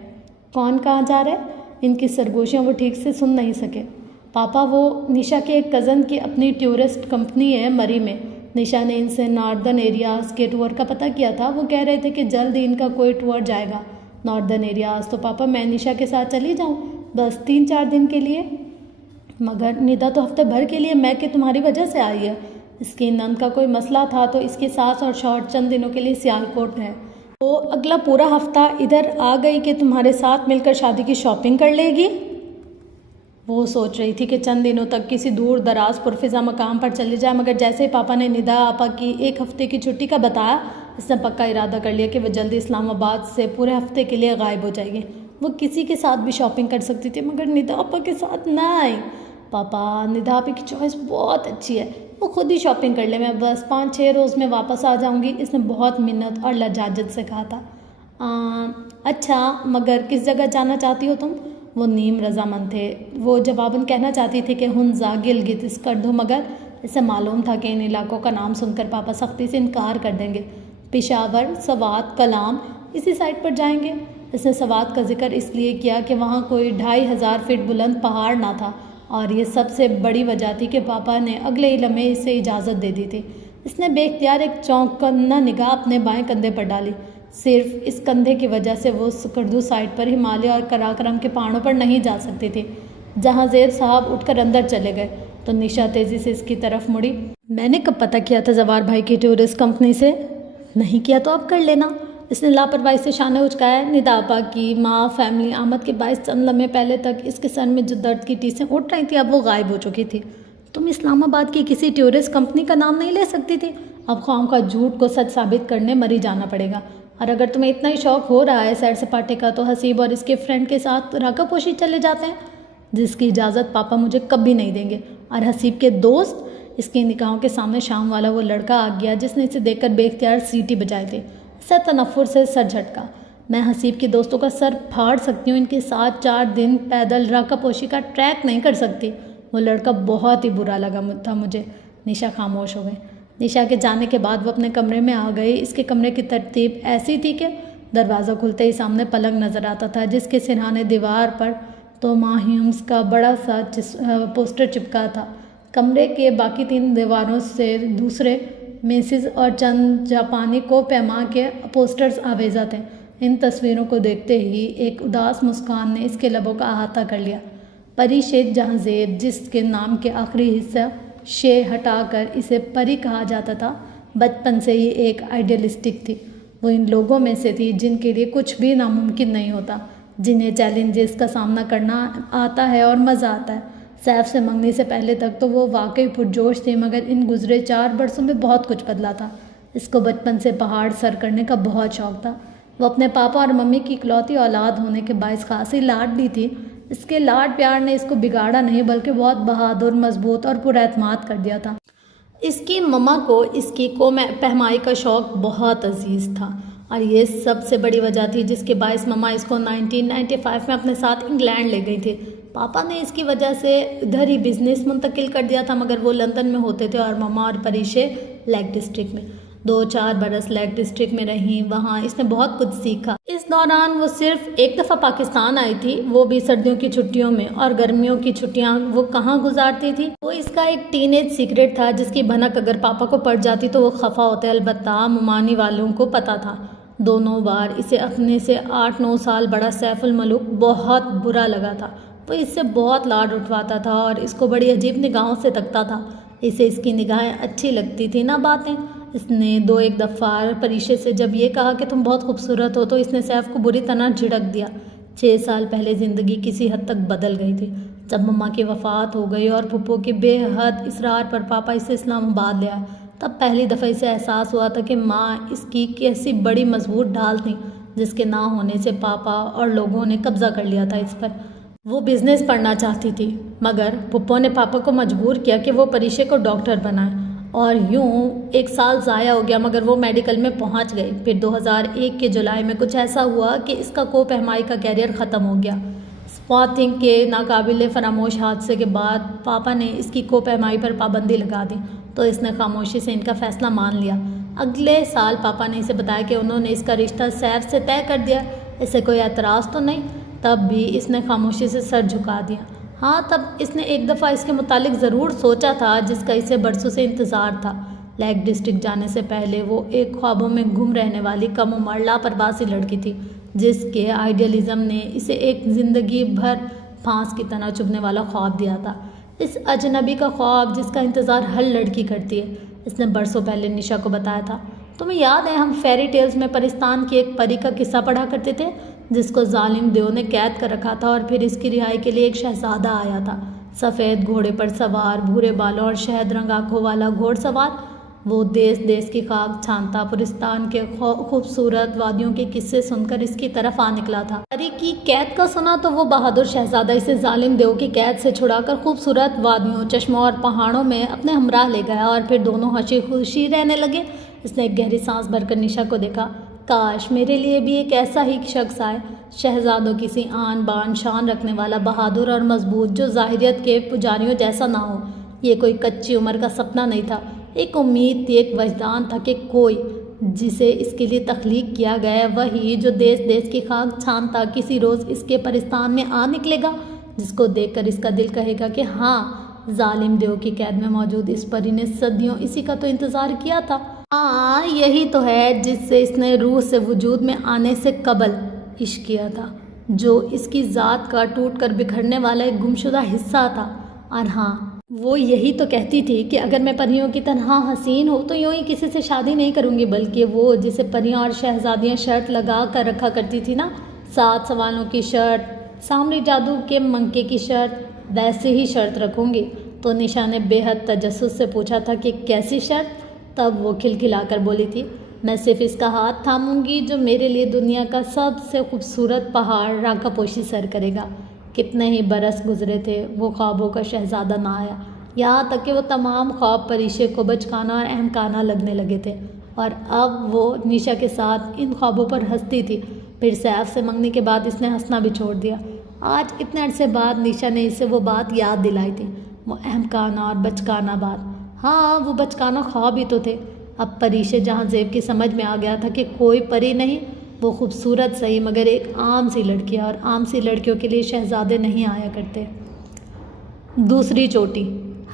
کون کہاں جا رہے ہیں؟ ان کی سرگوشیاں وہ ٹھیک سے سن نہیں سکے۔ پاپا، وہ نشا کے ایک کزن کی اپنی ٹورسٹ کمپنی ہے مری میں۔ نشا نے ان سے ناردرن ایریاز کے ٹور کا پتہ کیا تھا۔ وہ کہہ رہے تھے کہ جلد ہی ان کا کوئی ٹور جائے گا ناردرن ایریاز۔ تو پاپا، میں نشا کے ساتھ چلی جاؤں، بس 3-4 دن کے لیے؟ مگر ندا تو ہفتے بھر کے لیے میں کہ تمہاری وجہ سے آئی ہے۔ اس کی نند کا کوئی مسئلہ تھا تو اس کی ساس اور شوہر چند دنوں کے لیے سیالکوٹ ہے۔ وہ اگلا پورا ہفتہ ادھر آ گئی کہ تمہارے ساتھ مل کر شادی کی شاپنگ کر لے گی۔ وہ سوچ رہی تھی کہ چند دنوں تک کسی دور دراز پرفضا مقام پر چلی جائے، مگر جیسے ہی پاپا نے ندا آپا کی 1 ہفتے کی چھٹی کا بتایا، اس نے پکا ارادہ کر لیا کہ وہ جلدی اسلام آباد سے پورے ہفتے کے لیے غائب ہو جائے گی۔ وہ کسی کے ساتھ بھی شاپنگ کر سکتی تھی مگر ندا آپا کے ساتھ نہ آئی۔ پاپا، ندا آپا کی چوائس بہت اچھی ہے، وہ خود ہی شاپنگ کر لے، میں بس 5-6 روز میں واپس آ جاؤں گی، اس نے بہت منت اور لجاجت سے کہا تھا۔ اچھا، مگر کس جگہ جانا چاہتی ہو تم؟ وہ نیم رضامند تھے۔ وہ جواباً کہنا چاہتی تھی کہ ہنزا، گلگت، اسکردو، مگر اسے معلوم تھا کہ ان علاقوں کا نام سن کر پاپا سختی سے انکار کر دیں گے۔ پشاور، سوات، کلام، اسی سائٹ پر جائیں گے۔ اس نے سوات کا ذکر اس لیے کیا کہ وہاں کوئی 2500 فٹ بلند پہاڑ نہ تھا، اور یہ سب سے بڑی وجہ تھی کہ پاپا نے اگلے ہی لمحے اسے اجازت دے دی تھی۔ اس نے بے اختیار ایک چونکنا نگاہ اپنے بائیں کندھے پر ڈالی۔ صرف اس کندھے کی وجہ سے وہ اسکردو سائٹ پر ہمالیہ اور کراکرم کے پہاڑوں پر نہیں جا سکتی تھی۔ جہاں زید صاحب اٹھ کر اندر چلے گئے تو نشا تیزی سے اس کی طرف مڑی۔ میں نے کب پتہ کیا تھا زوار بھائی کی ٹورسٹ کمپنی سے؟ نہیں کیا تو اب کر لینا۔ اس نے لاپرواہی سے شانے اچکائے۔ ندا آپا کی ماں فیملی آمد کے باعث چند لمحے پہلے تک اس کے سر میں جو درد کی ٹیسیں اٹھ رہی تھیں اب وہ غائب ہو چکی تھی۔ تم اسلام آباد کی کسی ٹورسٹ کمپنی کا نام نہیں لے سکتی تھی؟ اب خواہوں کا جھوٹ کو سچ ثابت کرنے مری جانا پڑے گا، اور اگر تمہیں اتنا ہی شوق ہو رہا ہے سیر سپاٹے کا تو حسیب اور اس کے فرینڈ کے ساتھ راکا پوشی چلے جاتے ہیں، جس کی اجازت پاپا مجھے کبھی نہیں دیں گے۔ اور حسیب کے دوست، اس کی نگاہوں کے سامنے شام والا وہ لڑکا آ گیا جس نے اسے دیکھ کر بے اختیار سیٹی بجائی تھی۔ اسے تنفر سے سر جھٹکا۔ میں حسیب کے دوستوں کا سر پھاڑ سکتی ہوں، ان کے ساتھ 4 دن پیدل راکا پوشی کا ٹریک نہیں کر سکتی۔ وہ لڑکا بہت ہی برا لگا تھا مجھے۔ نشا خاموش ہو گئی۔ نشا کے جانے کے بعد وہ اپنے کمرے میں آ گئی۔ اس کے کمرے کی ترتیب ایسی تھی کہ دروازہ کھلتے ہی سامنے پلنگ نظر آتا تھا جس کے سرہانے دیوار پر توما ہیومز کا بڑا سا پوسٹر چپکا تھا۔ کمرے کے باقی 3 دیواروں سے دوسرے میسز اور چند جاپانی کو پیما کے پوسٹرز آویزہ تھے۔ ان تصویروں کو دیکھتے ہی ایک اداس مسکان نے اس کے لبوں کا احاطہ کر لیا۔ پری شیخ جہاں زیب، جس کے نام کے آخری حصہ شے ہٹا کر اسے پری کہا جاتا تھا، بچپن سے ہی ایک آئیڈیلسٹک تھی۔ وہ ان لوگوں میں سے تھی جن کے لیے کچھ بھی ناممکن نہیں ہوتا، جنہیں چیلنجز کا سامنا کرنا آتا ہے اور مزہ آتا ہے۔ سیف سے منگنی سے پہلے تک تو وہ واقعی پرجوش تھی، مگر ان گزرے 4 برسوں میں بہت کچھ بدلا تھا۔ اس کو بچپن سے پہاڑ سر کرنے کا بہت شوق تھا۔ وہ اپنے پاپا اور ممی کی اکلوتی اولاد ہونے کے باعث خاصی لاڈلی تھی۔ اس کے لاڈ پیار نے اس کو بگاڑا نہیں بلکہ بہت بہادر، مضبوط اور پر اعتماد کر دیا تھا۔ اس کی مما کو اس کی پہمائی کا شوق بہت عزیز تھا، اور یہ سب سے بڑی وجہ تھی جس کے باعث مما اس کو 1995 میں اپنے ساتھ انگلینڈ لے گئی تھی۔ پاپا نے اس کی وجہ سے ادھر ہی بزنس منتقل کر دیا تھا، مگر وہ لندن میں ہوتے تھے اور مما اور پریشے لیک ڈسٹرکٹ میں۔ 2-4 برس لیک ڈسٹرکٹ میں رہیں، وہاں اس نے بہت کچھ سیکھا۔ اس دوران وہ صرف ایک دفعہ پاکستان آئی تھی، وہ بھی سردیوں کی چھٹیوں میں، اور گرمیوں کی چھٹیاں وہ کہاں گزارتی تھی؟ وہ اس کا ایک ٹین ایج سیکرٹ تھا جس کی بھنک اگر پاپا کو پڑ جاتی تو وہ خفا ہوتے، البتہ ممانی والوں کو پتہ تھا۔ دونوں بار اسے اپنے سے 8-9 سال بڑا سیف الملوک بہت برا لگا تھا۔ وہ اس سے بہت لاڈ اٹھواتا تھا اور اس کو بڑی عجیب نگاہوں سے تکتا تھا۔ اسے اس کی نگاہیں اچھی لگتی تھی، نہ باتیں۔ اس نے 2-1 دفعہ پریشے سے جب یہ کہا کہ تم بہت خوبصورت ہو تو اس نے سیف کو بری طرح جھڑک دیا۔ 6 سال پہلے زندگی کسی حد تک بدل گئی تھی۔ جب مما کی وفات ہو گئی اور پھپھو کے بے حد اصرار پر پاپا اسے اسلام آباد لے آئے، تب پہلی دفعہ اسے احساس ہوا تھا کہ ماں اس کی کیسی بڑی مضبوط ڈھال تھی جس کے نہ ہونے سے پاپا اور لوگوں نے قبضہ کر لیا تھا اس پر۔ وہ بزنس پڑھنا چاہتی تھی، مگر پھپھو نے پاپا کو مجبور کیا کہ وہ پریشے کو ڈاکٹر بنائے، اور یوں 1 سال ضائع ہو گیا مگر وہ میڈیکل میں پہنچ گئی۔ پھر 2001 کے جولائی میں کچھ ایسا ہوا کہ اس کا کوپ اہمائی کا کیریئر ختم ہو گیا۔ اسپوتنک کے ناقابل فراموش حادثے کے بعد پاپا نے اس کی کوپ اہمائی پر پابندی لگا دی تو اس نے خاموشی سے ان کا فیصلہ مان لیا۔ اگلے سال پاپا نے اسے بتایا کہ انہوں نے اس کا رشتہ سیف سے طے کر دیا۔ اسے کوئی اعتراض تو نہیں، تب بھی اس نے خاموشی سے سر جھکا دیا۔ ہاں، تب اس نے ایک دفعہ اس کے متعلق ضرور سوچا تھا جس کا اسے برسوں سے انتظار تھا۔ لیک ڈسٹرکٹ جانے سے پہلے وہ ایک خوابوں میں گم رہنے والی کم عمر لاپرواہ سی لڑکی تھی جس کے آئیڈیالزم نے اسے ایک زندگی بھر پھانس کی طرح چبھنے والا خواب دیا تھا۔ اس اجنبی کا خواب جس کا انتظار ہر لڑکی کرتی ہے۔ اس نے برسوں پہلے نشا کو بتایا تھا، تمہیں یاد ہے ہم فیری ٹیلز میں پرستان کی ایک پری کا قصہ پڑھا کرتے تھے جس کو ظالم دیو نے قید کر رکھا تھا اور پھر اس کی رہائی کے لیے ایک شہزادہ آیا تھا، سفید گھوڑے پر سوار، بھورے بالوں اور شہد رنگ آنکھوں والا گھوڑ سوار۔ وہ دیس دیس کی خاک چھانتا پرستان کے خوبصورت وادیوں کے قصے سن کر اس کی طرف آ نکلا تھا۔ پری کی قید کا سنا تو وہ بہادر شہزادہ اسے ظالم دیو کی قید سے چھڑا کر خوبصورت وادیوں، چشموں اور پہاڑوں میں اپنے ہمراہ لے گیا اور پھر دونوں ہنسی خوشی رہنے لگے۔ اس نے ایک گہری سانس بھر کر نشا کو دیکھا۔ کاش میرے لیے بھی ایک ایسا ہی شخص آئے، شہزادوں کی سی آن بان شان رکھنے والا، بہادر اور مضبوط، جو ظاہریت کے پجاریوں جیسا نہ ہو۔ یہ کوئی کچی عمر کا سپنا نہیں تھا، ایک امید تھی، ایک وجدان تھا کہ کوئی جسے اس کے لیے تخلیق کیا گیا ہے وہی جو دیس دیس کی خاک چھانتا کسی روز اس کے پرستان میں آ نکلے گا، جس کو دیکھ کر اس کا دل کہے گا کہ ہاں، ظالم دیو کی قید میں موجود اس پری نے صدیوں اسی کا تو انتظار کیا تھا۔ ہاں، یہی تو ہے جس سے اس نے روح سے وجود میں آنے سے قبل عشق کیا تھا، جو اس کی ذات کا ٹوٹ کر بکھرنے والا ایک گمشدہ حصہ تھا۔ اور ہاں، وہ یہی تو کہتی تھی کہ اگر میں پریوں کی طرح حسین ہوں تو یوں ہی کسی سے شادی نہیں کروں گی، بلکہ وہ جسے پریاں اور شہزادیاں شرط لگا کر رکھا کرتی تھی نا، 7 سوالوں کی شرط، سامری جادو کے منکے کی شرط، ویسے ہی شرط رکھوں گی۔ تو نشا نے بے حد تجسس سے پوچھا تھا کہ کیسی شرط؟ تب وہ کھلکھلا کر بولی تھی، میں صرف اس کا ہاتھ تھاموں گی جو میرے لیے دنیا کا سب سے خوبصورت پہاڑ راکا پوشی سر کرے گا۔ کتنے ہی برس گزرے تھے، وہ خوابوں کا شہزادہ نہ آیا، یہاں تک کہ وہ تمام خواب پریشے کو بچکانا اور اہمکانا لگنے لگے تھے، اور اب وہ نشا کے ساتھ ان خوابوں پر ہنستی تھی۔ پھر سیف سے منگنے کے بعد اس نے ہنسنا بھی چھوڑ دیا۔ آج اتنے عرصے بعد نشا نے اسے وہ بات یاد دلائی تھی، وہ اہمکانا اور بچکانا بات۔ ہاں، وہ بچکانا خواب ہی تو تھے۔ اب پریشے جہاں زیب کی سمجھ میں آ گیا تھا کہ کوئی پری نہیں، وہ خوبصورت صحیح مگر ایک عام سی لڑکی ہے، اور عام سی لڑکیوں کے لیے شہزادے نہیں آیا کرتے۔ دوسری چوٹی،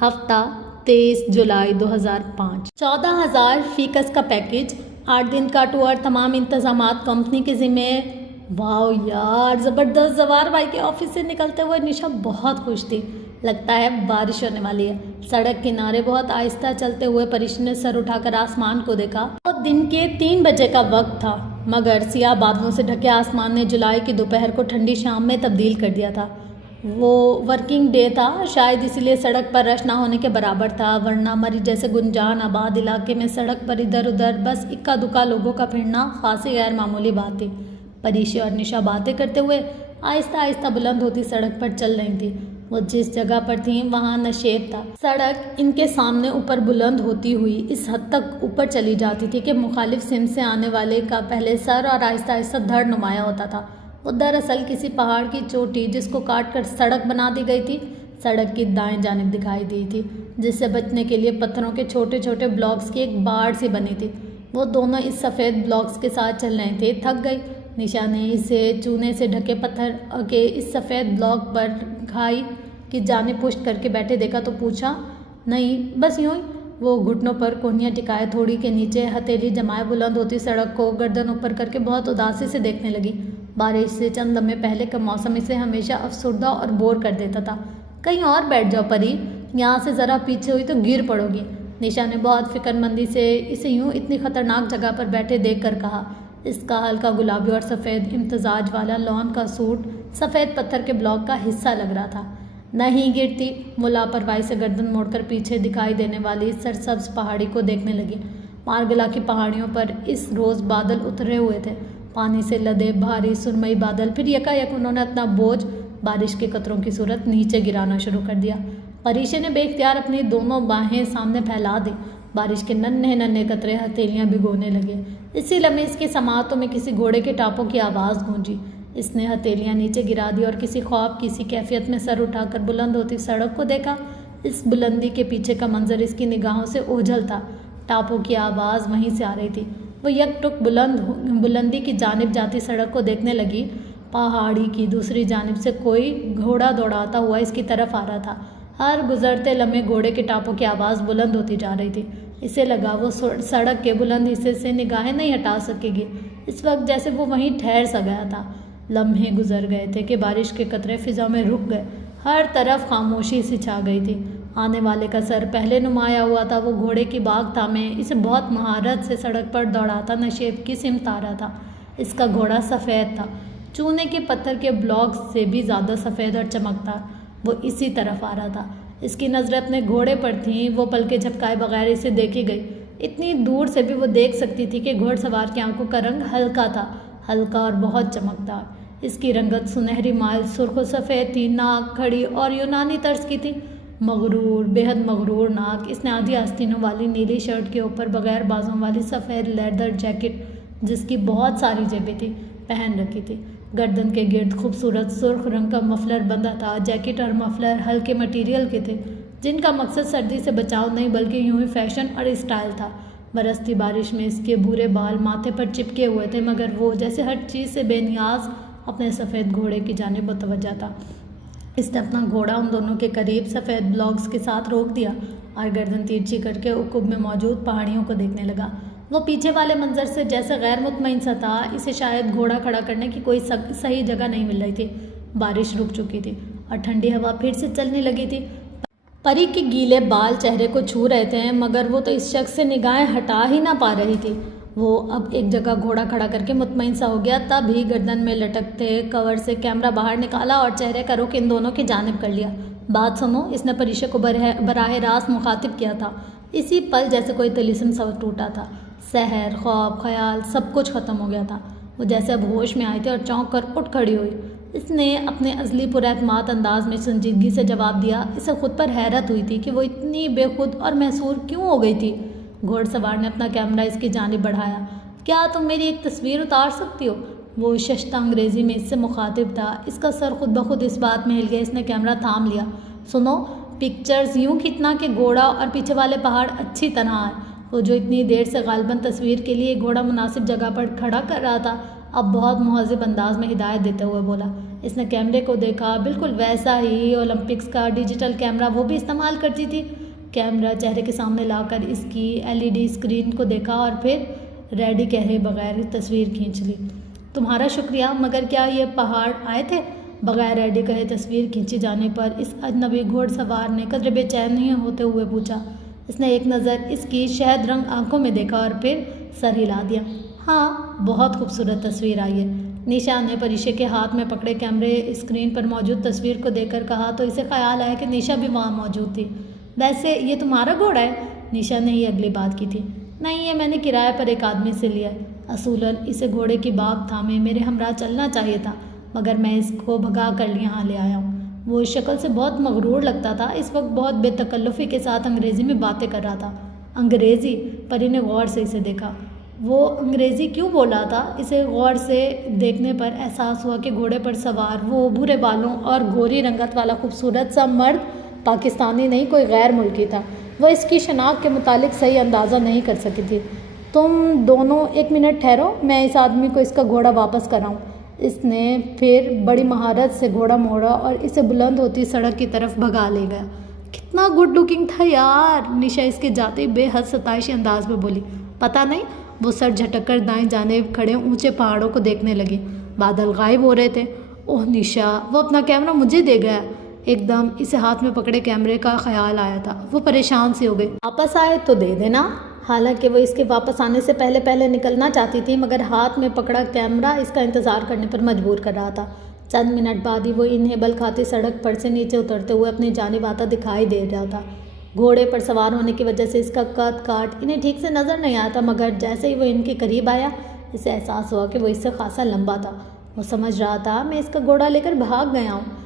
ہفتہ 23 جولائی 2005۔ 14,000 فیکس کا پیکیج، 8 دن کا ٹور، تمام انتظامات کمپنی کے ذمے۔ واو یار، زبردست! زوار بھائی کے آفس سے نکلتے ہوئے نشا بہت خوش تھی، لگتا ہے بارش ہونے والی ہے۔ سڑک کنارے بہت آہستہ چلتے ہوئے پریش نے سر اٹھا کر آسمان کو دیکھا۔ وہ دن کے 3 بجے کا وقت تھا، مگر سیاہ بادلوں سے ڈھکے آسمان نے جولائی کی دوپہر کو ٹھنڈی شام میں تبدیل کر دیا تھا۔ وہ ورکنگ ڈے تھا، شاید اسی لیے سڑک پر رش نہ ہونے کے برابر تھا، ورنہ مری جیسے گنجان آباد علاقے میں سڑک پر ادھر ادھر بس اکا دکا لوگوں کا پھرنا خاصی غیر معمولی بات تھی۔ پریشی اور نشا باتیں کرتے ہوئے آہستہ آہستہ بلند ہوتی سڑک پر چل رہی تھیں۔ وہ جس جگہ پر تھیں وہاں نشیب تھا۔ سڑک ان کے سامنے اوپر بلند ہوتی ہوئی اس حد تک اوپر چلی جاتی تھی کہ مخالف سمت سے آنے والے کا پہلے سر اور آہستہ آہستہ دھڑ نمایاں ہوتا تھا۔ وہ دراصل کسی پہاڑ کی چوٹی جس کو کاٹ کر سڑک بنا دی گئی تھی، سڑک کی دائیں جانب دکھائی دی تھی، جس سے بچنے کے لیے پتھروں کے چھوٹے چھوٹے بلاکس کی ایک باڑ سی بنی تھی۔ وہ دونوں اس سفید بلاکس کے ساتھ چل رہے تھے۔ تھک گئی نشا نے اسے چونے سے ڈھکے پتھر کے اس سفید بلاک پر کھائی کی جانب پشت کر کے بیٹھے دیکھا تو پوچھا، نہیں بس یوں ہی؟ وہ گھٹنوں پر کونیاں ٹکائے تھوڑی کے نیچے ہتھیلی جمائے بلند ہوتی سڑک کو گردن اوپر کر کے بہت اداسی سے دیکھنے لگی۔ بارش سے چند لمحے پہلے کا موسم اسے ہمیشہ افسردہ اور بور کر دیتا تھا۔ کہیں اور بیٹھ جاؤ پری، یہاں سے ذرا پیچھے ہوئی تو گر پڑو گی، نشا نے بہت فکر مندی سے اسے یوں اتنی خطرناک جگہ پر بیٹھے دیکھ کر کہا۔ اس کا ہلکا گلابی اور سفید امتزاج والا لون کا سوٹ سفید پتھر کے بلاک کا حصہ لگ رہا تھا۔ نہیں گرتی، وہ لاپرواہی سے گردن موڑ کر پیچھے دکھائی دینے والی سرسبز پہاڑی کو دیکھنے لگی۔ مارگلا کی پہاڑیوں پر اس روز بادل اترے ہوئے تھے، پانی سے لدے بھاری سرمئی بادل۔ پھر یکایک انہوں نے اپنا بوجھ بارش کے قطروں کی صورت نیچے گرانا شروع کر دیا۔ پریشے نے بے اختیار اپنی دونوں باہیں سامنے پھیلا دی۔ بارش کے ننھے ننھے قطرے ہتھیلیاں بھگونے لگے۔ اسی لمحے اس کی سماعتوں میں کسی گھوڑے کے ٹاپوں کی آواز گونجی۔ اس نے ہتھیلیاں نیچے گرا دی اور کسی خواب کی سی کیفیت میں سر اٹھا کر بلند ہوتی سڑک کو دیکھا۔ اس بلندی کے پیچھے کا منظر اس کی نگاہوں سے اوجھل تھا۔ ٹاپوں کی آواز وہیں سے آ رہی تھی۔ وہ یک ٹک بلندی کی جانب جاتی سڑک کو دیکھنے لگی۔ پہاڑی کی دوسری جانب سے کوئی گھوڑا دوڑاتا ہوا اس کی طرف آ رہا تھا۔ ہر گزرتے لمحے گھوڑے کے ٹاپوں کی آواز بلند ہوتی جا رہی تھی۔ اسے لگا وہ سڑک کے بلند حصے سے نگاہیں نہیں ہٹا سکے گی۔ اس وقت جیسے وہ وہیں ٹھہر سا گیا تھا۔ لمحے گزر گئے تھے کہ بارش کے قطرے فضا میں رک گئے۔ ہر طرف خاموشی سی چھا گئی تھی۔ آنے والے کا سر پہلے نمایاں ہوا تھا۔ وہ گھوڑے کی باگ تھامے اسے بہت مہارت سے سڑک پر دوڑاتا نشیب کی سمت آ رہا تھا۔ اس کا گھوڑا سفید تھا، چونے کے پتھر کے بلاکس سے بھی زیادہ سفید اور چمکدار۔ وہ اسی طرف آ رہا تھا۔ اس کی نظریں اپنے گھوڑے پر تھیں۔ وہ پلکیں جھپکائے بغیر اسے دیکھی گئی۔ اتنی دور سے بھی وہ دیکھ سکتی تھی کہ گھوڑ سوار کی آنکھوں کا رنگ ہلکا تھا، ہلکا اور بہت چمکدار۔ اس کی رنگت سنہری مائل سرخ و سفید تھی، ناک کھڑی اور یونانی طرز کی تھی، مغرور، بے حد مغرور ناک۔ اس نے آدھی آستینوں والی نیلی شرٹ کے اوپر بغیر بازوں والی سفید لیدر جیکٹ، جس کی بہت ساری جیبیں تھیں، پہن رکھی تھی۔ گردن کے گرد خوبصورت سرخ رنگ کا مفلر بندھا تھا۔ جیکٹ اور مفلر ہلکے مٹیریل کے تھے، جن کا مقصد سردی سے بچاؤ نہیں بلکہ یوں ہی فیشن اور اسٹائل تھا۔ برستی بارش میں اس کے بھورے بال ماتھے پر چپکے ہوئے تھے، مگر وہ جیسے ہر چیز سے بے نیاز اپنے سفید گھوڑے کی جانب متوجہ تھا۔ اس نے اپنا گھوڑا ان دونوں کے قریب سفید بلاکس کے ساتھ روک دیا اور گردن تیرچھی کر کے عقب میں موجود پہاڑیوں کو دیکھنے لگا۔ وہ پیچھے والے منظر سے جیسے غیر مطمئن سا تھا۔ اسے شاید گھوڑا کھڑا کرنے کی کوئی صحیح جگہ نہیں مل رہی تھی۔ بارش رک چکی تھی اور ٹھنڈی ہوا پھر سے چلنے لگی تھی۔ پری کے گیلے بال چہرے کو چھو رہے تھے، مگر وہ تو اس شخص سے نگاہیں ہٹا ہی نہ پا رہی تھی۔ وہ اب ایک جگہ گھوڑا کھڑا کر کے مطمئن سا ہو گیا، تب ہی گردن میں لٹکتے کور سے کیمرہ باہر نکالا اور چہرے کا رخ ان دونوں کی جانب کر لیا۔ بات سنو، اس نے پریشا کو براہ راست مخاطب کیا تھا۔ اسی پل جیسے کوئی طلسم سا ٹوٹا تھا۔ سحر، خواب، خیال سب کچھ ختم ہو گیا تھا۔ وہ جیسے اب ہوش میں آئی تھی اور چونک کر اٹھ کھڑی ہوئی۔ اس نے اپنے ازلی پراعتماد انداز میں سنجیدگی سے جواب دیا۔ اسے خود پر حیرت ہوئی تھی کہ وہ اتنی بے خود اور محصور کیوں ہو گئی تھی۔ گھوڑ سوار نے اپنا کیمرہ اس کی جانب بڑھایا۔ کیا تم میری ایک تصویر اتار سکتی ہو؟ وہ ششتہ انگریزی میں اس سے مخاطب تھا۔ اس کا سر خود بخود اس بات میں ہل گیا۔ اس نے کیمرہ تھام لیا۔ سنو، پکچرز یوں کھینچنا کہ گھوڑا اور پیچھے والے پہاڑ اچھی طرح آئے۔ وہ جو اتنی دیر سے غالباً تصویر کے لیے گھوڑا مناسب جگہ پر کھڑا کر رہا تھا، اب بہت مہذب انداز میں ہدایت دیتے ہوئے بولا۔ اس نے کیمرے کو دیکھا، بالکل ویسا ہی اولمپکس کا ڈیجیٹل کیمرہ وہ بھی استعمال کرتی تھی۔ کیمرہ چہرے کے سامنے لا کر اس کی LED اسکرین کو دیکھا اور پھر ریڈی کہے بغیر تصویر کھینچ لی۔ تمہارا شکریہ، مگر کیا یہ پہاڑ آئے تھے؟ بغیر ریڈی کہے تصویر کھینچی جانے پر اس اجنبی گھوڑ سوار نے قدرے بے چین نہیں ہوتے ہوئے پوچھا۔ اس نے ایک نظر اس کی شہد رنگ آنکھوں میں دیکھا اور پھر سر ہلا دیا۔ ہاں، بہت خوبصورت تصویر آئی ہے۔ نیشا نے پریشے کے ہاتھ میں پکڑے کیمرے اسکرین پر موجود تصویر کو دیکھ کر کہا تو اسے خیال آیا کہ نیشا بھی وہاں موجود تھی۔ ویسے یہ تمہارا گھوڑا ہے؟ نیشا نے ہی اگلی بات کی تھی۔ نہیں، یہ میں نے کرایہ پر ایک آدمی سے لیا ہے۔ اصولاً اسے گھوڑے کی باگ تھامے میرے ہمراہ چلنا چاہیے تھا، مگر میں اس کو بھگا کر یہاں لے آیا ہوں۔ وہ شکل سے بہت مغرور لگتا تھا۔ اس وقت بہت بے تکلفی کے ساتھ انگریزی میں باتیں کر رہا تھا۔ انگریزی؟ پری نے غور سے اسے دیکھا۔ وہ انگریزی کیوں بول رہا تھا؟ اسے غور سے دیکھنے پر احساس ہوا کہ گھوڑے پر سوار وہ بھورے بالوں اور گوری رنگت والا خوبصورت سا مرد پاکستانی نہیں، کوئی غیر ملکی تھا۔ وہ اس کی شناخت کے متعلق صحیح اندازہ نہیں کر سکی تھی۔ تم دونوں ایک منٹ ٹھہرو، میں اس آدمی کو اس کا گھوڑا واپس کراؤں۔ اس نے پھر بڑی مہارت سے گھوڑا موڑا اور اسے بلند ہوتی سڑک کی طرف بھگا لے گیا۔ کتنا گڈ لکنگ تھا یار، نیشا اس کے جاتے ہی بے حد ستائشی انداز میں بولی۔ پتہ نہیں، وہ سر جھٹک کر دائیں جانب کھڑے اونچے پہاڑوں کو دیکھنے لگی۔ بادل غائب ہو رہے تھے۔ اوہ نیشا، وہ اپنا کیمرہ مجھے دے گیا۔ ایک دم اسے ہاتھ میں پکڑے کیمرے کا خیال آیا تھا۔ وہ پریشان سی ہو گئی۔ واپس آئے تو دے دینا۔ حالانکہ وہ اس کے واپس آنے سے پہلے نکلنا چاہتی تھی، مگر ہاتھ میں پکڑا کیمرہ اس کا انتظار کرنے پر مجبور کر رہا تھا۔ چند منٹ بعد ہی وہ انہیں بل کھاتی سڑک پر سے نیچے اترتے ہوئے اپنی جانب آتا دکھائی دے رہا تھا۔ گھوڑے پر سوار ہونے کی وجہ سے اس کا قد کاٹ انہیں ٹھیک سے نظر نہیں آیا تھا، مگر جیسے ہی وہ ان کے قریب آیا اسے احساس ہوا کہ وہ اس سے خاصا لمبا تھا۔ وہ سمجھ رہا تھا میں اس کا گھوڑا لے کر بھاگ گیا ہوں۔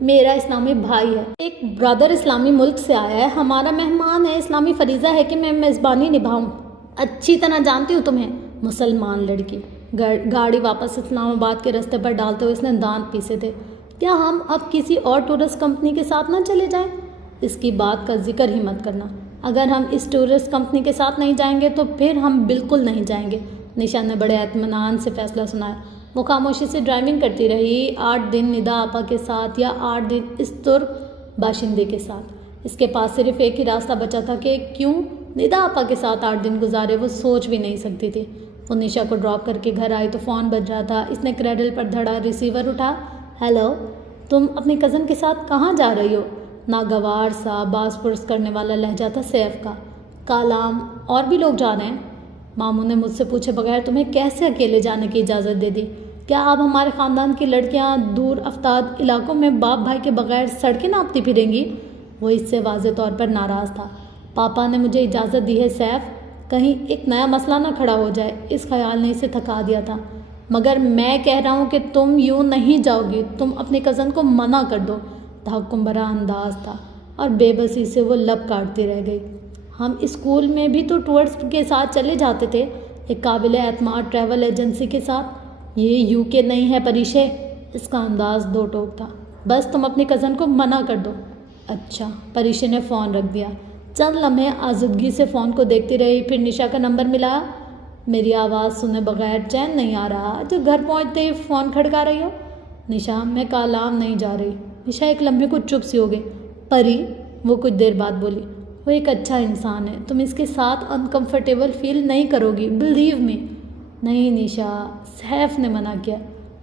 میرا اسلامی بھائی ہے، ایک برادر اسلامی ملک سے آیا ہے، ہمارا مہمان ہے، اسلامی فریضہ ہے کہ میں میزبانی نبھاؤں۔ اچھی طرح جانتی ہوں تمہیں، مسلمان لڑکی۔ گاڑی واپس اسلام آباد کے راستے پر ڈالتے ہوئے اس نے دانت پیسے تھے۔ کیا ہم اب کسی اور ٹورسٹ کمپنی کے ساتھ نہ چلے جائیں؟ اس کی بات کا ذکر ہی مت کرنا۔ اگر ہم اس ٹورسٹ کمپنی کے ساتھ نہیں جائیں گے تو پھر ہم بالکل نہیں جائیں گے، نشا نے بڑے اطمینان سے فیصلہ سنایا۔ وہ خاموشی سے ڈرائیونگ کرتی رہی، 8 دن ندا آپا کے ساتھ یا 8 دن اس ترک باشندے کے ساتھ۔ اس کے پاس صرف ایک ہی راستہ بچا تھا کہ کیوں ندا آپا کے ساتھ 8 دن گزارے، وہ سوچ بھی نہیں سکتی تھی۔ وہ نشا کو ڈراپ کر کے گھر آئی تو فون بج رہا تھا۔ اس نے کریڈل پر دھڑا ریسیور اٹھا۔ ہیلو، تم اپنی کزن کے ساتھ کہاں جا رہی ہو؟ ناگوار سا باز پرس کرنے والا لہجہ تھا سیف کا۔ کالام، اور بھی لوگ جا رہے ہیں؟ ماموں نے مجھ سے پوچھے بغیر تمہیں کیسے اکیلے جانے کی اجازت دے دی؟ کیا اب ہمارے خاندان کی لڑکیاں دور افتاد علاقوں میں باپ بھائی کے بغیر سڑکیں ناپتی پھریں گی؟ وہ اس سے واضح طور پر ناراض تھا۔ پاپا نے مجھے اجازت دی ہے سیف، کہیں ایک نیا مسئلہ نہ کھڑا ہو جائے، اس خیال نے اسے تھکا دیا تھا۔ مگر میں کہہ رہا ہوں کہ تم یوں نہیں جاؤ گی، تم اپنی کزن کو منع کر دو۔ تحکم بھرا انداز تھا اور بے بسی سے وہ لب کاٹتی رہ گئی۔ ہم اسکول میں بھی تو ٹورس کے ساتھ چلے جاتے تھے، ایک قابل اعتماد ٹریول ایجنسی کے ساتھ۔ یہ یو کے نہیں ہے پریشے، اس کا انداز دو ٹوک تھا۔ بس تم اپنی کزن کو منع کر دو۔ اچھا، پریشے نے فون رکھ دیا۔ چند لمحے آزودگی سے فون کو دیکھتی رہی، پھر نشا کا نمبر ملا۔ میری آواز سنے بغیر چین نہیں آ رہا جو گھر پہنچتے ہی فون کھڑکا رہی ہو۔ نشا، میں کالام نہیں جا رہی۔ نشا ایک لمحے کو چپ سی ہو گئی۔ پری، وہ کچھ دیر بعد بولی، وہ ایک اچھا انسان ہے، تم اس کے ساتھ انکمفرٹیبل فیل نہیں کرو گی، بلیو می۔ نہیں نشا، سیف نے منع کیا۔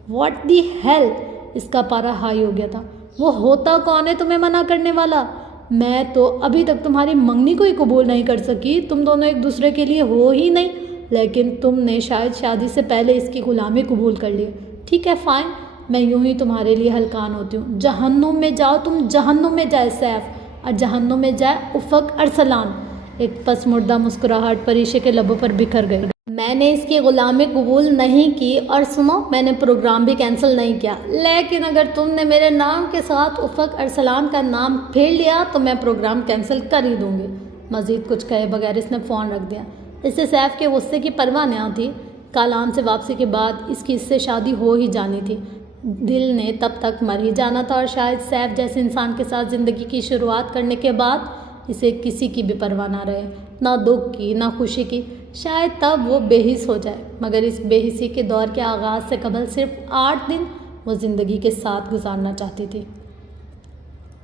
واٹ دی ہیل، اس کا پارا ہائی ہو گیا تھا۔ وہ ہوتا کون ہے تمہیں منع کرنے والا؟ میں تو ابھی تک تمہاری منگنی کو ہی قبول نہیں کر سکی، تم دونوں ایک دوسرے کے لیے ہو ہی نہیں، لیکن تم نے شاید شادی سے پہلے اس کی غلامی قبول کر لی۔ ٹھیک ہے فائن، میں یوں ہی تمہارے لیے ہلکان ہوتی ہوں۔ جہنم میں جاؤ تم، جہنم میں جائے سیف، اور جہنم میں جائے افق ارسلان۔ ایک پس مردہ مسکراہٹ پریشے کے لبوں پر بکھر گئی۔ میں نے اس کی غلامی قبول نہیں کی، اور سنو، میں نے پروگرام بھی کینسل نہیں کیا، لیکن اگر تم نے میرے نام کے ساتھ افق ارسلان کا نام پھیر لیا تو میں پروگرام کینسل کر ہی دوں گی۔ مزید کچھ کہے بغیر اس نے فون رکھ دیا۔ اس سے سیف کے غصے کی پرواہ نہ تھی۔ کالام سے واپسی کے بعد اس کی اس سے شادی ہو ہی جانی تھی، دل نے تب تک مر ہی جانا تھا، اور شاید سیف جیسے انسان کے ساتھ زندگی کی شروعات کرنے کے بعد اسے کسی کی بھی پرواہ نہ رہے، نہ دکھ کی نہ خوشی کی۔ شاید تب وہ بے حس ہو جائے، مگر اس بے حسی کے دور کے آغاز سے قبل صرف 8 دن وہ زندگی کے ساتھ گزارنا چاہتی تھی۔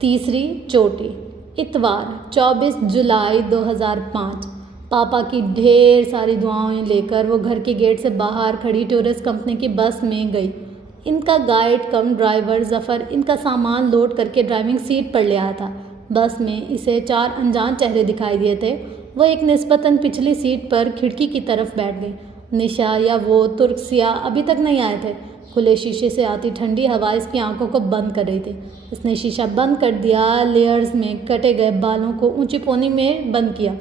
تیسری چوٹی، اتوار 24 جولائی 2005۔ پاپا کی ڈھیر ساری دعائیں لے کر وہ گھر کے گیٹ سے باہر کھڑی ٹورسٹ کمپنی کی بس میں گئی۔ ان کا گائیڈ کم ڈرائیور ظفر ان کا سامان لوڈ کر کے ڈرائیونگ سیٹ پر لے آیا تھا۔ بس میں اسے 4 انجان چہرے دکھائی دیے تھے۔ وہ ایک نسبتاً پچھلی سیٹ پر کھڑکی کی طرف بیٹھ گئی۔ نشا یا وہ ترک سیاہ ابھی تک نہیں آئے تھے۔ کھلے شیشے سے آتی ٹھنڈی ہوا اس کی آنکھوں کو بند کر رہی تھی۔ اس نے شیشہ بند کر دیا، لیئرز میں کٹے گئے بالوں کو اونچی پونی میں بند کیا۔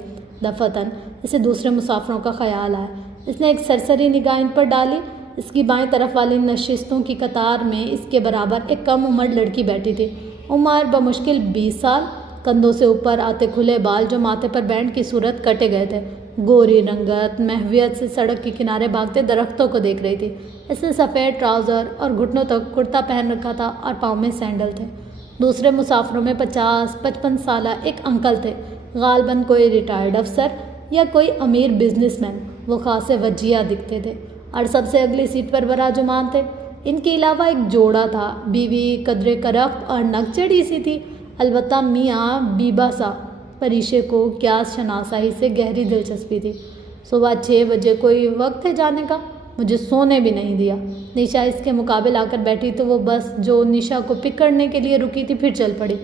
دفتن اسے دوسرے مسافروں کا خیال آیا۔ اس نے ایک سرسری نگاہ ان پر ڈالی۔ اس کی بائیں طرف والی نشستوں کی قطار میں اس کے برابر ایک کم عمر لڑکی بیٹھی تھی، عمر بمشکل 20 سال، کندھوں سے اوپر آتے کھلے بال جو ماتھے پر بینڈ کی صورت کٹے گئے تھے، گوری رنگت محویت سے سڑک کے کنارے بھاگتے درختوں کو دیکھ رہی تھی۔ اس نے سفید ٹراؤزر اور گھٹنوں تک کرتا پہن رکھا تھا اور پاؤں میں سینڈل تھے۔ دوسرے مسافروں میں 50-55 سالہ ایک انکل تھے، غالباً کوئی ریٹائرڈ افسر یا کوئی امیر بزنس مین۔ وہ خاصے وجیہ دکھتے تھے اور سب سے اگلی سیٹ پر براجمان تھے۔ ان کے علاوہ ایک جوڑا تھا، بیوی قدرے کرخت اور نک چڑھی سی تھی، البتہ میاں بیبا سا۔ پریشے کو قیاس شناسائی سے گہری دلچسپی تھی۔ صبح 6 بجے کوئی وقت ہے جانے کا، مجھے سونے بھی نہیں دیا۔ نشا اس کے مقابل آ کر بیٹھی تو وہ بس جو نشا کو پک کرنے کے لیے رکی تھی پھر چل پڑی۔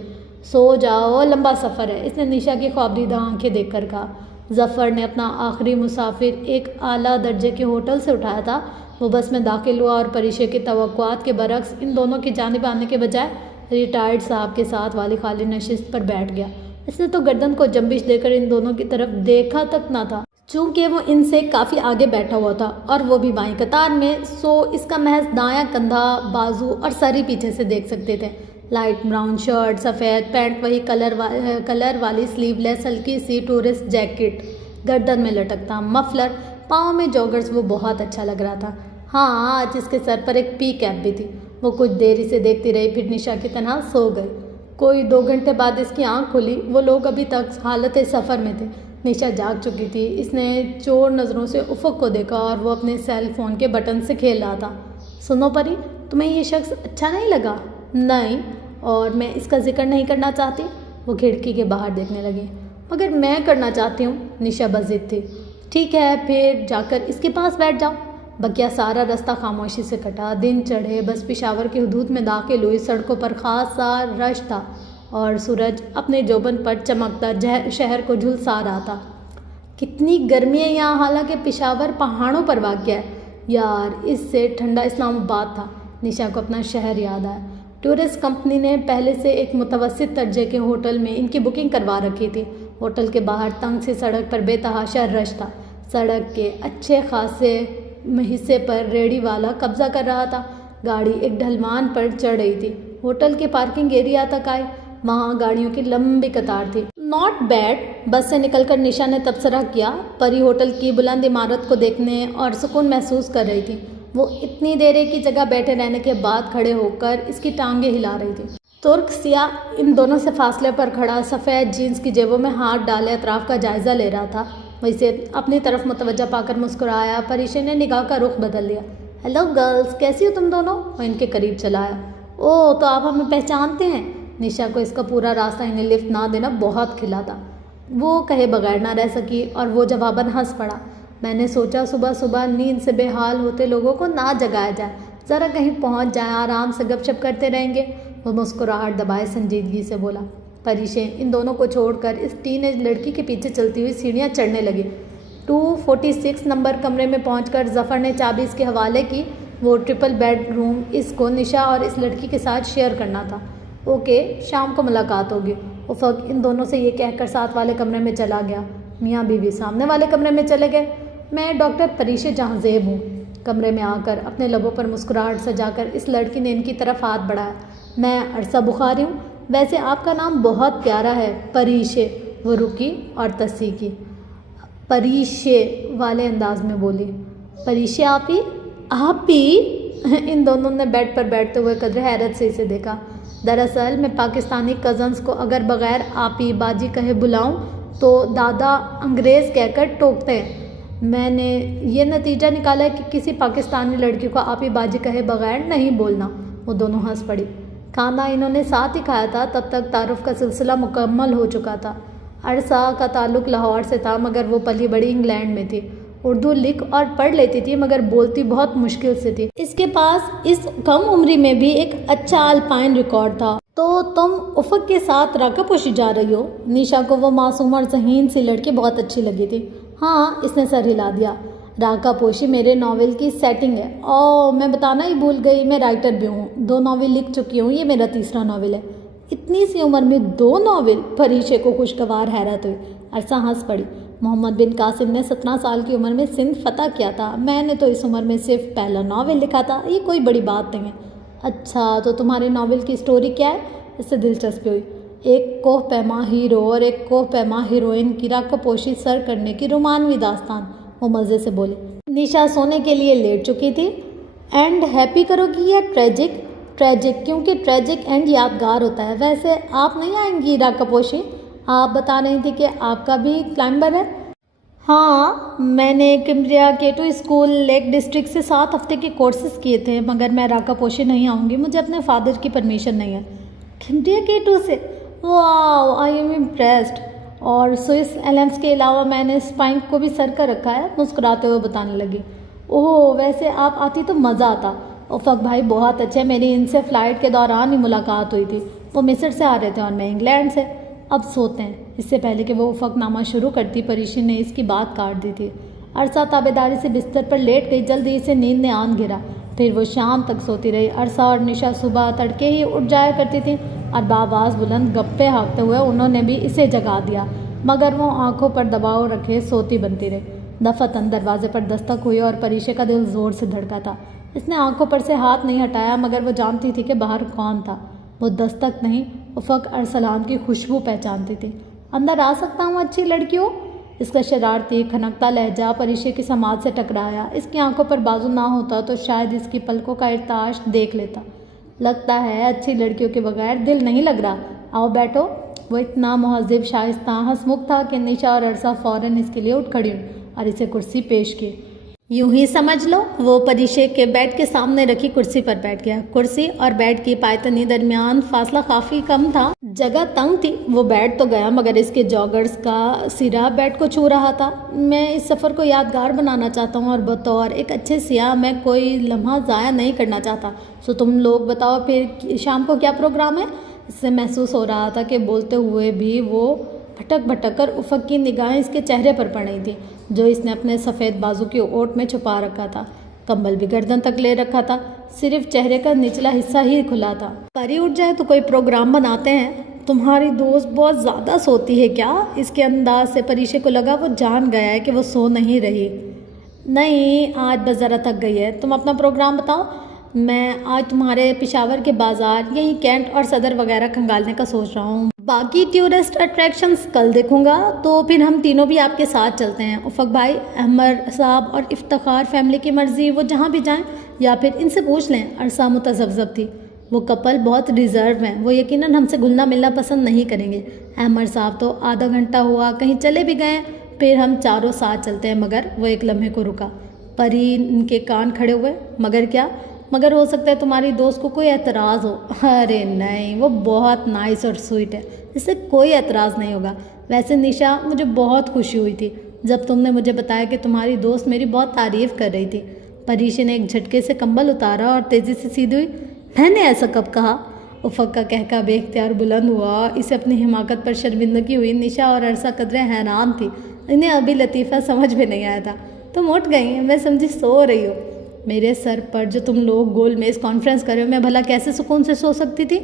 سو جاؤ، لمبا سفر ہے، اس نے نشا کی خوابدیدہ آنکھیں دیکھ کر کہا۔ ظفر نے اپنا آخری مسافر ایک اعلیٰ درجے کے ہوٹل سے اٹھایا تھا۔ وہ بس میں داخل ہوا اور پریشے کی توقعات کے برعکس ان دونوں کی جانب آنے کے بجائے ریٹائرڈ صاحب کے ساتھ والی خالی نشست پر بیٹھ گیا۔ اس نے تو گردن کو جنبش دے کر ان دونوں کی طرف دیکھا تک نہ تھا، چونکہ وہ ان سے کافی آگے بیٹھا ہوا تھا اور وہ بھی بائیں قطار میں، سو اس کا محض دایاں کندھا، بازو اور سر ہی پیچھے سے دیکھ سکتے تھے۔ لائٹ براؤن شرٹ، سفید پینٹ، وہی کلر والی سلیو لیس ہلکی سی ٹورسٹ جیکٹ، گردن میں لٹکتا مفلر، پاؤں میں جوگرز، وہ بہت اچھا لگ رہا تھا۔ ہاں، آج اس کے سر پر ایک پی کیپ بھی تھی۔ وہ کچھ دیر اسے دیکھتی رہی، پھر نشا کی طرح سو گئی۔ کوئی 2 گھنٹے بعد اس کی آنکھ کھلی۔ وہ لوگ ابھی تک حالت سفر میں تھے۔ نشا جاگ چکی تھی۔ اس نے چور نظروں سے افق کو دیکھا اور وہ اپنے سیل فون کے بٹن سے کھیل رہا تھا۔ سنو پری، تمہیں یہ شخص اچھا نہیں لگا؟ نہیں، اور میں اس کا ذکر نہیں کرنا چاہتی۔ وہ کھڑکی کے باہر دیکھنے لگی۔ مگر میں کرنا چاہتی ہوں۔ نشا بضد تھی۔ ٹھیک ہے، پھر جا کر اس کے پاس بیٹھ جاؤ۔ بقیہ سارا رستہ خاموشی سے کٹا۔ دن چڑھے، بس پشاور کی حدود میں داخل ہوئی۔ سڑکوں پر خاصا رش تھا اور سورج اپنے جوبن پر چمکتا شہر کو جھلسا رہا تھا۔ کتنی گرمی ہے یہاں، حالانکہ پشاور پہاڑوں پر واقع ہے۔ یار، اس سے ٹھنڈا اسلام آباد تھا۔ نشا کو اپنا شہر یاد آیا۔ ٹورسٹ کمپنی نے پہلے سے ایک متوسط درجے کے ہوٹل میں ان کی بکنگ کروا رکھی تھی۔ ہوٹل کے باہر تنگ سی سڑک پر بے تحاشا رش تھا۔ سڑک کے اچھے خاصے حصے پر ریڑھی والا قبضہ کر رہا تھا۔ گاڑی ایک ڈھلوان پر چڑھ رہی تھی۔ ہوٹل کے پارکنگ ایریا تک آئے۔ وہاں گاڑیوں کی لمبی قطار تھی۔ Not bad. بس سے نکل کر نشا نے تبصرہ کیا۔ پری ہوٹل کی بلند عمارت کو دیکھنے اور سکون محسوس کر رہی تھی۔ وہ اتنی دیر ایک ہی جگہ بیٹھے رہنے کے بعد کھڑے ہو کر اس کی ٹانگیں ہلا رہی تھی۔ ترک سیاہ ان دونوں سے فاصلے پر کھڑا، سفید جینس کی جیبوں میں ہاتھ ڈالے اطراف کا جائزہ لے رہا تھا۔ وہ اسے اپنی طرف متوجہ پا کر مسکرایا۔ پریشے نے نگاہ کا رخ بدل لیا۔ ہیلو گرلز، کیسی ہو تم دونوں؟ وہ ان کے قریب چلا آیا۔ اوہ، تو آپ ہمیں پہچانتے ہیں؟ نشا کو اس کا پورا راستہ انہیں لفٹ نہ دینا بہت کھلا تھا۔ وہ کہے بغیر نہ رہ سکی اور وہ جواباً ہنس پڑا۔ میں نے سوچا صبح صبح نیند سے بے حال ہوتے لوگوں کو نہ جگایا جائے، ذرا کہیں پہنچ جائیں، آرام سے گپ شپ کرتے رہیں گے۔ وہ مسکراہٹ دبائے سنجیدگی سے بولا۔ پریشے ان دونوں کو چھوڑ کر اس ٹین ایج لڑکی کے پیچھے چلتی ہوئی سیڑھیاں چڑھنے لگی۔ 246 نمبر کمرے میں پہنچ کر ظفر نے چابی اس کے حوالے کی۔ وہ ٹرپل بیڈ روم اس کو نشا اور اس لڑکی کے ساتھ شیئر کرنا تھا۔ اوکے، شام کو ملاقات ہوگی۔ افق ان دونوں سے یہ کہہ کر ساتھ والے کمرے میں چلا گیا۔ میاں بیوی سامنے والے کمرے میں چلے گئے۔ میں ڈاکٹر پریشے جہاں زیب ہوں۔ کمرے میں آ کر اپنے لبوں پر مسکراہٹ سجا کر اس لڑکی نے ان کی طرف ہاتھ بڑھایا۔ میں عرصہ بخاری ہوں۔ ویسے آپ کا نام بہت پیارا ہے، پریشے۔ وہ رکی اور تصحیح کی۔ پریشے والے انداز میں بولی۔ پریشے آپی؟ آپی؟ ان دونوں نے بیڈ پر بیٹھتے ہوئے قدر حیرت سے اسے دیکھا۔ دراصل میں پاکستانی کزنز کو اگر بغیر آپی باجی کہے بلاؤں تو دادا انگریز کہہ کر ٹوکتے ہیں۔ میں نے یہ نتیجہ نکالا ہے کہ کسی پاکستانی لڑکی کو آپی باجی کہے بغیر نہیں بولنا۔ وہ دونوں ہنس پڑی۔ کھانا انہوں نے ساتھ ہی کھایا تھا، تب تک تعارف کا سلسلہ مکمل ہو چکا تھا۔ عرصہ کا تعلق لاہور سے تھا مگر وہ پلی بڑی انگلینڈ میں تھی۔ اردو لکھ اور پڑھ لیتی تھی مگر بولتی بہت مشکل سے تھی۔ اس کے پاس اس کم عمری میں بھی ایک اچھا الپائن ریکارڈ تھا۔ تو تم افق کے ساتھ راکا پوشی جا رہی ہو؟ نشا کو وہ معصوم اور ذہین سی لڑکی بہت اچھی لگی تھی۔ ہاں، اس نے سر ہلا دیا۔ راکا پوشی میرے ناول کی سیٹنگ ہے۔ اوہ، میں بتانا ہی بھول گئی، میں رائٹر بھی ہوں۔ 2 ناول لکھ چکی ہوں، یہ میرا تیسرا ناول ہے۔ اتنی سی عمر میں 2 ناول؟ پریشے کو خوشگوار حیرت ہوئی۔ عرصہ ہنس پڑی۔ محمد بن قاسم نے 17 سال کی عمر میں سندھ فتح کیا تھا، میں نے تو اس عمر میں صرف پہلا ناول لکھا تھا، یہ کوئی بڑی بات نہیں ہے۔ اچھا، تو تمہارے ناول کی سٹوری کیا ہے؟ اس سے دلچسپی ہوئی۔ ایک کوہ پیما ہیرو اور ایک کوہ پیما ہیروئن کی راکا پوشی سر کرنے کی رومانوی داستان۔ وہ مزے سے بولے۔ نشا سونے کے لیے لیٹ چکی تھی۔ اینڈ ہیپی کرو گی یا ٹریجک؟ ٹریجک، کیونکہ ٹریجک اینڈ یادگار ہوتا ہے۔ ویسے آپ نہیں آئیں گی راکا پوشی؟ آپ بتا رہی تھی کہ آپ کا بھی کلائمبر ہے۔ ہاں، میں نے کمبریا کیٹو اسکول لیک ڈسٹرکٹ سے 7 ہفتے کے کورسز کیے تھے مگر میں راکا پوشی نہیں آؤں گی، مجھے اپنے فادر کی پرمیشن نہیں ہے۔ کمبریا کیٹو سے؟ واو، آئی ایم امپریسڈ۔ اور سوئس ایلمس کے علاوہ میں نے اسپائنک کو بھی سر کر رکھا ہے، مسکراتے ہوئے بتانے لگی۔ اوہ، ویسے آپ آتی تو مزہ آتا۔ افق بھائی بہت اچھے، میری ان سے فلائٹ کے دوران ہی ملاقات ہوئی تھی۔ وہ مصر سے آ رہے تھے اور میں انگلینڈ سے۔ اب سوتے ہیں۔ اس سے پہلے کہ وہ افق نامہ شروع کرتی، پریشی نے اس کی بات کاٹ دی تھی۔ عرصہ تابیداری سے بستر پر لیٹ گئی، جلدی سے نیند نے آن گرا۔ پھر وہ شام تک سوتی رہی۔ عرصہ اور نشا صبح تڑکے ہی اٹھ جایا کرتی تھیں اور بآواز بلند گپے ہانکتے ہوئے انہوں نے بھی اسے جگا دیا مگر وہ آنکھوں پر دباؤ رکھے سوتی بنتی رہی۔ دفتن دروازے پر دستک ہوئی اور پریشے کا دل زور سے دھڑکا تھا۔ اس نے آنکھوں پر سے ہاتھ نہیں ہٹایا مگر وہ جانتی تھی کہ باہر کون تھا۔ وہ دستک نہیں، افق ارسلان کی خوشبو پہچانتی تھی۔ اندر آ سکتا ہوں اچھی لڑکیوں؟ اس کا شرارتی کھنکتا لہجہ پریشے کی سماعت سے ٹکرایا۔ اس کی آنکھوں پر بازو نہ ہوتا تو شاید اس کی پلکوں کا ارتعاش دیکھ لیتا۔ لگتا ہے اچھی لڑکیوں کے بغیر دل نہیں لگ رہا، آؤ بیٹھو۔ وہ اتنا مہذب، شائستہ، ہنسمکھ تھا کہ نشا اور عرصہ فوراً اس کے لیے اٹھ کھڑی ہوئی اور اسے کرسی پیش کی۔ یوں ہی سمجھ لو وہ پریشے کے بیڈ کے سامنے رکھی کرسی پر بیٹھ گیا۔ کرسی اور بیڈ کی پایتنی درمیان فاصلہ کافی کم تھا، جگہ تنگ تھی۔ وہ بیٹھ تو گیا مگر اس کے جاگرز کا سرا بیڈ کو چھو رہا تھا۔ میں اس سفر کو یادگار بنانا چاہتا ہوں اور بطور ایک اچھے سیاح میں کوئی لمحہ ضائع نہیں کرنا چاہتا۔ سو تم لوگ بتاؤ پھر شام کو کیا پروگرام ہے؟ اس سے محسوس ہو رہا تھا کہ بولتے ہوئے بھی وہ بھٹک بھٹک کر افق کی نگاہیں اس کے چہرے پر پڑ رہی تھیں، جو اس نے اپنے سفید بازو کی اوٹ میں چھپا رکھا تھا۔ کمبل بھی گردن تک لے رکھا تھا، صرف چہرے کا نچلا حصہ ہی کھلا تھا۔ پری اٹھ جائے تو کوئی پروگرام بناتے ہیں۔ تمہاری دوست بہت زیادہ سوتی ہے کیا؟ اس کے انداز سے پریشے کو لگا وہ جان گیا ہے کہ وہ سو نہیں رہی۔ نہیں، آج بس ذرا تھک گئی ہے۔ تم اپنا پروگرام بتاؤ۔ میں آج تمہارے پشاور کے بازار، یہی کینٹ اور صدر وغیرہ کھنگالنے کا سوچ رہا ہوں۔ باقی ٹورسٹ اٹریکشنز کل دیکھوں گا، تو پھر ہم تینوں بھی آپ کے ساتھ چلتے ہیں۔ افق بھائی، احمد صاحب اور افتخار فیملی کی مرضی، وہ جہاں بھی جائیں، یا پھر ان سے پوچھ لیں۔ عرصہ متذبذب تھی۔ وہ کپل بہت ریزرو ہیں، وہ یقیناً ہم سے گھلنا ملنا پسند نہیں کریں گے۔ احمد صاحب تو آدھا گھنٹہ ہوا کہیں چلے بھی گئے، پھر ہم چاروں ساتھ چلتے ہیں۔ مگر وہ ایک لمحے کو رکا۔ پری ان کے کان کھڑے ہوئے۔ مگر کیا؟ مگر ہو سکتا ہے تمہاری دوست کو کوئی اعتراض ہو۔ ارے نہیں، وہ بہت نائس اور سویٹ ہے، اس سے کوئی اعتراض نہیں ہوگا۔ ویسے نشا، مجھے بہت خوشی ہوئی تھی جب تم نے مجھے بتایا کہ تمہاری دوست میری بہت تعریف کر رہی تھی۔ پریشے نے ایک جھٹکے سے کمبل اتارا اور تیزی سے سیدھی ہوئی۔ میں نے ایسا کب کہا؟ افق کا کہکا بے اختیار بلند ہوا۔ اسے اپنی حماقت پر شرمندگی ہوئی۔ نشا اور عرصہ قدرے حیران تھی، انہیں ابھی لطیفہ سمجھ میں نہیں آیا تھا۔ تم اٹھ گئی، میں سمجھی سو رہی ہو۔ میرے سر پر جو تم لوگ گول میز کانفرنس کر رہے ہو، میں بھلا کیسے سکون سے سو سکتی تھی؟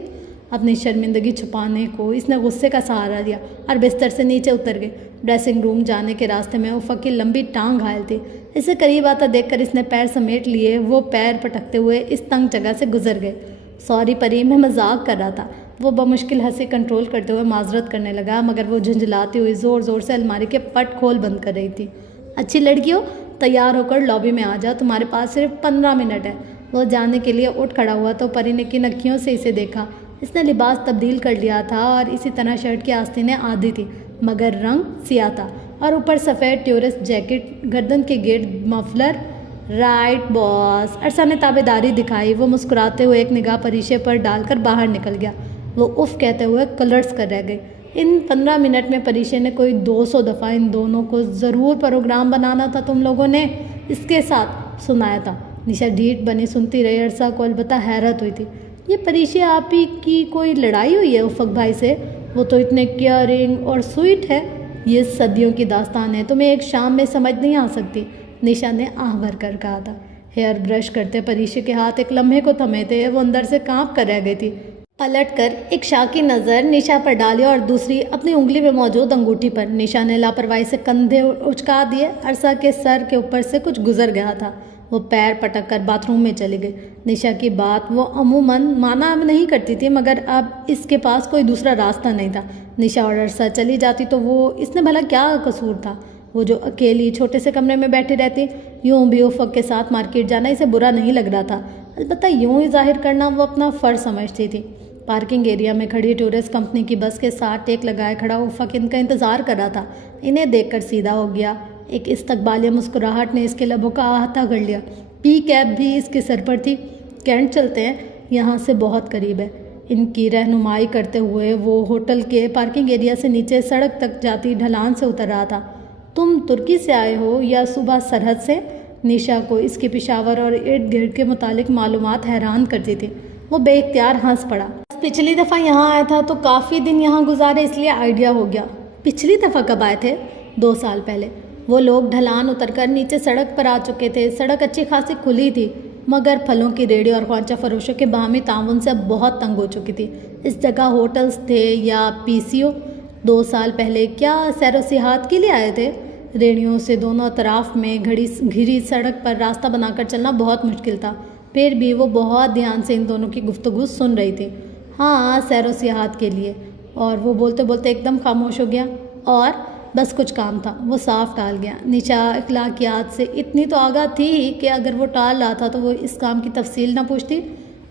اپنی شرمندگی چھپانے کو اس نے غصے کا سہارا دیا اور بستر سے نیچے اتر گئی۔ ڈریسنگ روم جانے کے راستے میں افق کی لمبی ٹانگ گھائل تھی۔ اسے قریب آتا دیکھ کر اس نے پیر سمیٹ لیے۔ وہ پیر پٹکتے ہوئے اس تنگ جگہ سے گزر گئے۔ سوری پری، میں مذاق کر رہا تھا۔ وہ بمشکل ہنسی کنٹرول کرتے ہوئے معذرت کرنے لگا، مگر وہ جھنجھلاتی ہوئی زور زور سے الماری کے پٹ کھول بند کر رہی تھی۔ اچھی لڑکیوں، تیار ہو کر لابی میں آ جا، تمہارے پاس صرف 15 منٹ ہے۔ وہ جانے کے لیے اٹھ کھڑا ہوا تو پری نے کن اکھیوں سے اسے دیکھا۔ اس نے لباس تبدیل کر لیا تھا اور اسی طرح شرٹ کی آستینیں آدھی تھی، مگر رنگ سیاہ تھا، اور اوپر سفید ٹورسٹ جیکٹ، گردن کے گرد مفلر۔ رائٹ باس، عرصہ نے تابعداری دکھائی۔ وہ مسکراتے ہوئے ایک نگاہ پریشے پر ڈال کر باہر نکل گیا۔ وہ اف کہتے ہوئے کلرز کر رہ گئی۔ ان 15 منٹ میں پریشے نے کوئی 200 دفعہ ان دونوں کو ضرور پروگرام بنانا تھا تم لوگوں نے اس کے ساتھ سنایا تھا۔ نشا ڈھیٹ بنی سنتی رہی۔ عرصہ کو البتہ حیرت ہوئی تھی۔ یہ پریشے آپ ہی کی کوئی لڑائی ہوئی ہے افق بھائی سے؟ وہ تو اتنے کیئرنگ اور سویٹ ہے۔ یہ صدیوں کی داستان ہے، تمہیں ایک شام میں سمجھ نہیں آ سکتی، نشا نے آہ بھر کر کہا تھا۔ ہیئر برش کرتے پریشے کے ہاتھ ایک لمحے کو تھمے تھے۔ وہ اندر سے کانپ کر رہ گئی تھی۔ پلٹ کر ایک شاکی نظر نشا پر ڈالی اور دوسری اپنی انگلی میں موجود انگوٹھی پر۔ نشا نے لاپرواہی سے کندھے اچکا دیے۔ عرصہ کے سر کے اوپر سے کچھ گزر گیا تھا۔ وہ پیر پٹک کر باتھ روم میں چلی گئی۔ نشا کی بات وہ عموماً مانا نہیں کرتی تھی، مگر اب اس کے پاس کوئی دوسرا راستہ نہیں تھا۔ نشا اور عرصہ چلی جاتی تو وہ اس نے بھلا کیا قصور تھا؟ وہ جو اکیلی چھوٹے سے کمرے میں بیٹھی رہتی، یوں بھی افق کے ساتھ مارکیٹ جانا اسے برا نہیں لگ رہا تھا، البتہ یوں ہی ظاہر کرنا وہ اپنا فرض سمجھتی تھی۔ پارکنگ ایریا میں کھڑی ٹورسٹ کمپنی کی بس کے ساتھ ٹیک لگائے کھڑا افق ان کا انتظار کر رہا تھا۔ انہیں دیکھ کر سیدھا ہو گیا۔ ایک استقبالیہ مسکراہٹ نے اس کے لبوں کا احاطہ کر لیا۔ پی کیپ بھی اس کے سر پر تھی۔ کینٹ چلتے ہیں، یہاں سے بہت قریب ہے۔ ان کی رہنمائی کرتے ہوئے وہ ہوٹل کے پارکنگ ایریا سے نیچے سڑک تک جاتی ڈھلان سے اتر رہا تھا۔ تم ترکی سے آئے ہو یا صوبہ سرحد سے؟ نشا کو اس کے پشاور اور ارد گرد کے متعلق معلومات حیران کرتی تھی۔ وہ بے اختیار ہنس پڑا۔ پچھلی دفعہ یہاں آیا تھا تو کافی دن یہاں گزارے، اس لیے آئیڈیا ہو گیا۔ پچھلی دفعہ کب آئے تھے؟ 2 سال پہلے۔ وہ لوگ ڈھلان اتر کر نیچے سڑک پر آ چکے تھے۔ سڑک اچھی خاصی کھلی تھی، مگر پھلوں کی ریڑھی اور خوانچہ فروشوں کے باہمی تعاون سے اب بہت تنگ ہو چکی تھی۔ اس جگہ ہوٹلز تھے یا پی سی او؟ 2 سال پہلے کیا سیر و سیاحت کے لیے آئے تھے؟ ریڑھیوں سے دونوں اطراف میں گھری سڑک پر راستہ بنا کر چلنا بہت مشکل تھا، پھر بھی وہ بہت دھیان سے ان دونوں کی گفتگو سن رہی تھی۔ ہاں سیر و سیاحت کے لیے، اور وہ بولتے بولتے ایک دم خاموش ہو گیا۔ اور بس کچھ کام تھا، وہ صاف ٹال گیا۔ نشا اخلاقیات سے اتنی تو آگاہ تھی ہی کہ اگر وہ ٹال رہا تھا تو وہ اس کام کی تفصیل نہ پوچھتی۔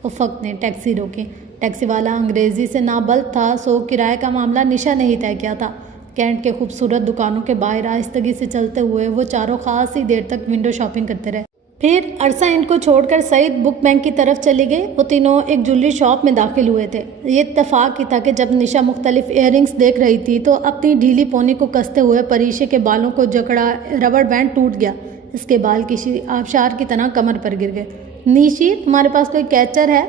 افق نے ٹیکسی روکی۔ ٹیکسی والا انگریزی سے نابلد تھا، سو کرائے کا معاملہ نشا نے ہی طے کیا تھا۔ کینٹ کے خوبصورت دکانوں کے باہر آہستگی سے چلتے ہوئے وہ چاروں خاصی دیر تک ونڈو شاپنگ کرتے رہے۔ پھر عرصہ ان کو چھوڑ کر سعید بک بینک کی طرف چلی گئی۔ وہ تینوں ایک جویلری شاپ میں داخل ہوئے تھے۔ یہ اتفاق ہی تھا کہ جب نشا مختلف ایئر رنگس دیکھ رہی تھی تو اپنی ڈھیلی پونی کو کستے ہوئے پریشے کے بالوں کو جکڑا ربڑ بینڈ ٹوٹ گیا۔ اس کے بال کسی آبشار کی طرح کمر پر گر گئے۔ نیشی، تمہارے پاس کوئی کیچر ہے؟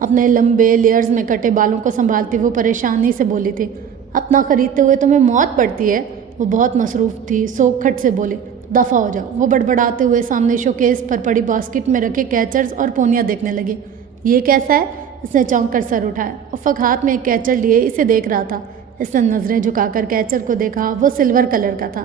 اپنے لمبے لیئرز میں کٹے بالوں کو سنبھالتی وہ پریشانی سے بولی تھی۔ اپنا خریدتے ہوئے تمہیں موت پڑتی ہے؟ وہ بہت مصروف تھی، سو کھٹ سے بولی۔ دفع ہو جاؤ۔ وہ بڑبڑاتے ہوئے سامنے شوکیس پر پڑی باسکٹ میں رکھے کیچرز اور پونیاں دیکھنے لگی۔ یہ کیسا ہے؟ اس نے چونک کر سر اٹھایا۔ افق ہاتھ میں ایک کیچر لیے اسے دیکھ رہا تھا۔ اس نے نظریں جھکا کر کیچر کو دیکھا۔ وہ سلور کلر کا تھا۔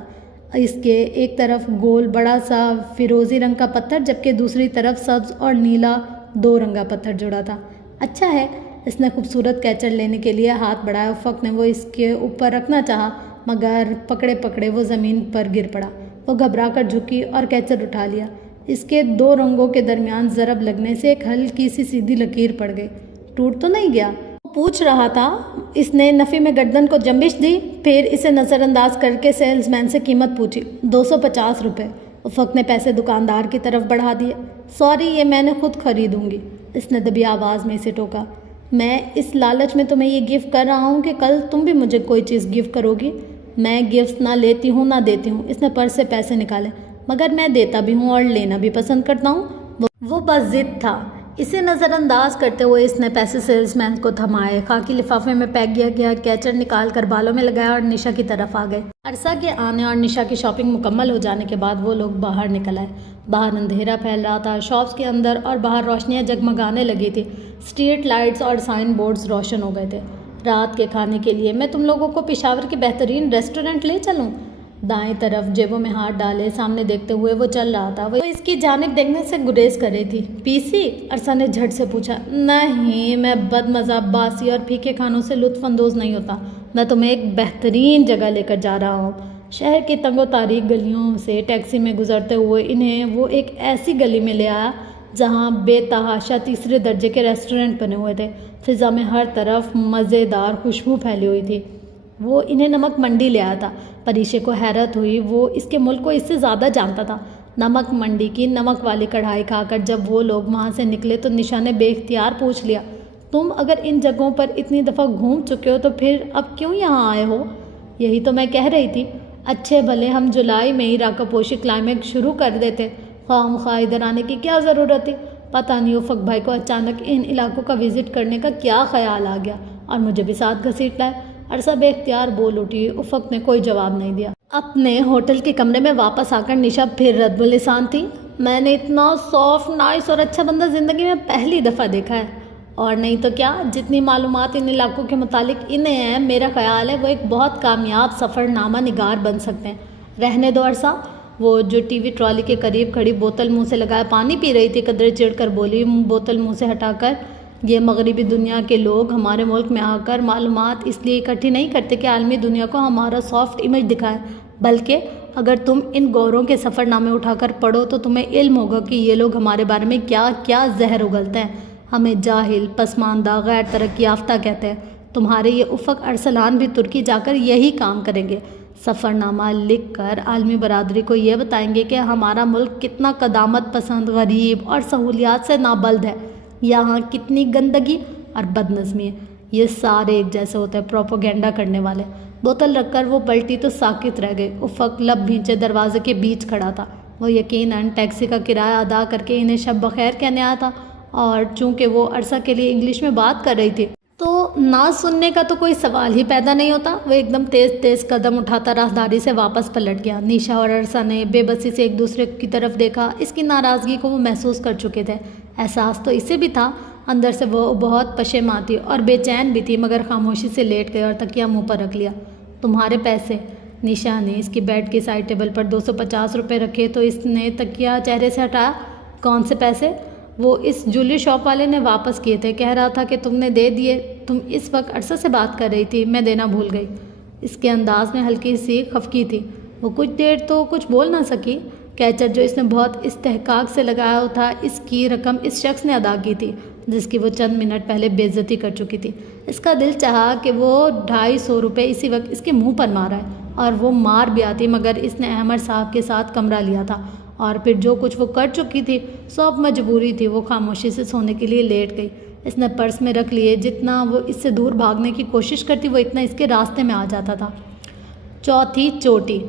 اس کے ایک طرف گول بڑا سا فیروزی رنگ کا پتھر، جبکہ دوسری طرف سبز اور نیلا دو رنگا پتھر جڑا تھا۔ اچھا ہے۔ اس نے خوبصورت کیچر لینے کے لیے ہاتھ بڑھایا۔ افق نے وہ اس کے اوپر رکھنا چاہا، مگر پکڑے پکڑے وہ زمین پر گر پڑا۔ وہ گھبرا کر جھکی اور کیچر اٹھا لیا۔ اس کے دو رنگوں کے درمیان ضرب لگنے سے ایک ہلکی سی سیدھی لکیر پڑ گئی۔ ٹوٹ تو نہیں گیا؟ وہ پوچھ رہا تھا۔ اس نے نفی میں گردن کو جنبش دی، پھر اسے نظر انداز کر کے سیلز مین سے قیمت پوچھی۔ 250 روپے۔ افق نے پیسے دکاندار کی طرف بڑھا دیے۔ سوری، یہ میں نے خود خریدوں گی۔ اس نے دبی آواز میں اسے ٹوکا۔ میں اس لالچ میں تمہیں یہ گفٹ کر رہا ہوں کہ کل تم بھی مجھے کوئی چیز گفٹ کرو گی۔ میں گفٹس نہ لیتی ہوں نہ دیتی ہوں۔ اس نے پرس سے پیسے نکالے۔ مگر میں دیتا بھی ہوں اور لینا بھی پسند کرتا ہوں۔ وہ بس ضد تھا۔ اسے نظر انداز کرتے ہوئے اس نے پیسے سیلز مین کو تھمائے۔ خاکی لفافے میں پیک کیا گیا کیچر نکال کر بالوں میں لگایا اور نشا کی طرف آ گئے۔ عرصہ کے آنے اور نشا کی شاپنگ مکمل ہو جانے کے بعد وہ لوگ باہر نکل آئے۔ باہر اندھیرا پھیل رہا تھا۔ شاپس کے اندر اور باہر روشنیاں جگمگانے لگی تھی۔ اسٹریٹ لائٹس اور سائن بورڈز روشن ہو گئے تھے۔ رات کے کھانے کے لیے میں تم لوگوں کو پشاور کے بہترین ریسٹورنٹ لے چلوں؟ دائیں طرف جیبوں میں ہاتھ ڈالے سامنے دیکھتے ہوئے وہ چل رہا تھا۔ وہ اس کی جانب دیکھنے سے گریز کر رہی تھی۔ پی سی؟ عرصہ نے جھٹ سے پوچھا۔ نہیں، میں بد مزہ باسی اور پھیکے کھانوں سے لطف اندوز نہیں ہوتا۔ میں تمہیں ایک بہترین جگہ لے کر جا رہا ہوں۔ شہر کی تنگ و تاریک گلیوں سے ٹیکسی میں گزرتے ہوئے انہیں وہ ایک ایسی گلی میں لے آیا جہاں بے تحاشا تیسرے درجے کے ریسٹورنٹ بنے ہوئے تھے۔ فضا میں ہر طرف مزیدار خوشبو پھیلی ہوئی تھی۔ وہ انہیں نمک منڈی لے آیا تھا۔ پریشے کو حیرت ہوئی، وہ اس کے ملک کو اس سے زیادہ جانتا تھا۔ نمک منڈی کی نمک والی کڑھائی کھا کر جب وہ لوگ وہاں سے نکلے تو نشا نے بے اختیار پوچھ لیا، تم اگر ان جگہوں پر اتنی دفعہ گھوم چکے ہو تو پھر اب کیوں یہاں آئے ہو؟ یہی تو میں کہہ رہی تھی، اچھے بھلے ہم جولائی میں ہی راکا پوشی کلائمیکس شروع کر دیتے، خواہ مخواہ ادھر آنے کی کیا ضرورت تھی؟ پتہ نہیں افق بھائی کو اچانک ان علاقوں کا وزٹ کرنے کا کیا خیال آ گیا اور مجھے بھی ساتھ گھسیٹ لائے۔ عرصہ بے اختیار بول اٹھی۔ افق نے کوئی جواب نہیں دیا۔ اپنے ہوٹل کے کمرے میں واپس آ کر نشا پھر رد السان تھی۔ میں نے اتنا سافٹ، نائس اور اچھا بندہ زندگی میں پہلی دفعہ دیکھا ہے، اور نہیں تو کیا، جتنی معلومات ان علاقوں کے متعلق انہیں ہیں، میرا خیال ہے وہ ایک بہت کامیاب سفر نامہ نگار بن سکتے ہیں۔ رہنے دو عرصہ۔ وہ جو ٹی وی ٹرالی کے قریب کھڑی بوتل منہ سے لگائے پانی پی رہی تھی قدرے چڑھ کر بولی، بوتل منہ سے ہٹا کر، یہ مغربی دنیا کے لوگ ہمارے ملک میں آ کر معلومات اس لیے اکٹھی نہیں کرتے کہ عالمی دنیا کو ہمارا سافٹ امیج دکھائیں، بلکہ اگر تم ان گوروں کے سفر نامے اٹھا کر پڑھو تو تمہیں علم ہوگا کہ یہ لوگ ہمارے بارے میں کیا کیا زہر اگلتے ہیں۔ ہمیں جاہل، پسماندہ، غیر ترقی یافتہ کہتے ہیں۔ تمہارے یہ افق ارسلان بھی ترکی جا کر یہی کام کریں گے، سفر نامہ لکھ کر عالمی برادری کو یہ بتائیں گے کہ ہمارا ملک کتنا قدامت پسند، غریب اور سہولیات سے نابلد ہے، یہاں کتنی گندگی اور بد نظمی ہے۔ یہ سارے ایک جیسے ہوتے ہیں، پروپیگنڈا کرنے والے۔ بوتل رکھ کر وہ پلٹی تو ساکت رہ گئی۔ افق لب بھینچے دروازے کے بیچ کھڑا تھا۔ وہ یقیناً ٹیکسی کا کرایہ ادا کر کے انہیں شب بخیر کہنے آیا تھا، اور چونکہ وہ عرصہ کے لیے انگلش میں بات کر رہی تھی تو نہ سننے کا تو کوئی سوال ہی پیدا نہیں ہوتا۔ وہ ایک دم تیز تیز قدم اٹھاتا راہداری سے واپس پلٹ گیا۔ نشا اور عرصہ نے بے بسی سے ایک دوسرے کی طرف دیکھا۔ اس کی ناراضگی کو وہ محسوس کر چکے تھے۔ احساس تو اسے بھی تھا، اندر سے وہ بہت پشیمان تھی اور بے چین بھی تھی، مگر خاموشی سے لیٹ گئے اور تکیہ منہ پر رکھ لیا۔ تمہارے پیسے؟ نشا نے اس کی بیڈ کے سائڈ ٹیبل پر 250 روپے رکھے تو اس نے تکیہ چہرے سے ہٹایا۔ کون سے پیسے؟ وہ اس جویلری شاپ والے نے واپس کیے تھے، کہہ رہا تھا کہ تم نے دے دیے۔ تم اس وقت عرصہ سے بات کر رہی تھی، میں دینا بھول گئی۔ اس کے انداز میں ہلکی سی خفگی تھی۔ وہ کچھ دیر تو کچھ بول نہ سکی۔ کیچر جو اس نے بہت استحقاق سے لگایا تھا، اس کی رقم اس شخص نے ادا کی تھی جس کی وہ چند منٹ پہلے بے عزتی کر چکی تھی۔ اس کا دل چاہا کہ وہ 250 روپے اسی وقت اس کے منہ پر مارا ہے، اور وہ مار بھی آتی، مگر اس نے احمد صاحب کے ساتھ کمرہ لیا تھا، اور پھر جو کچھ وہ کر چکی تھی سو اب مجبوری تھی۔ وہ خاموشی سے سونے کے لیے لیٹ گئی۔ اس نے پرس میں رکھ لیے۔ جتنا وہ اس سے دور بھاگنے کی کوشش کرتی وہ اتنا اس کے راستے میں آ جاتا تھا۔ چوتھی چوٹی،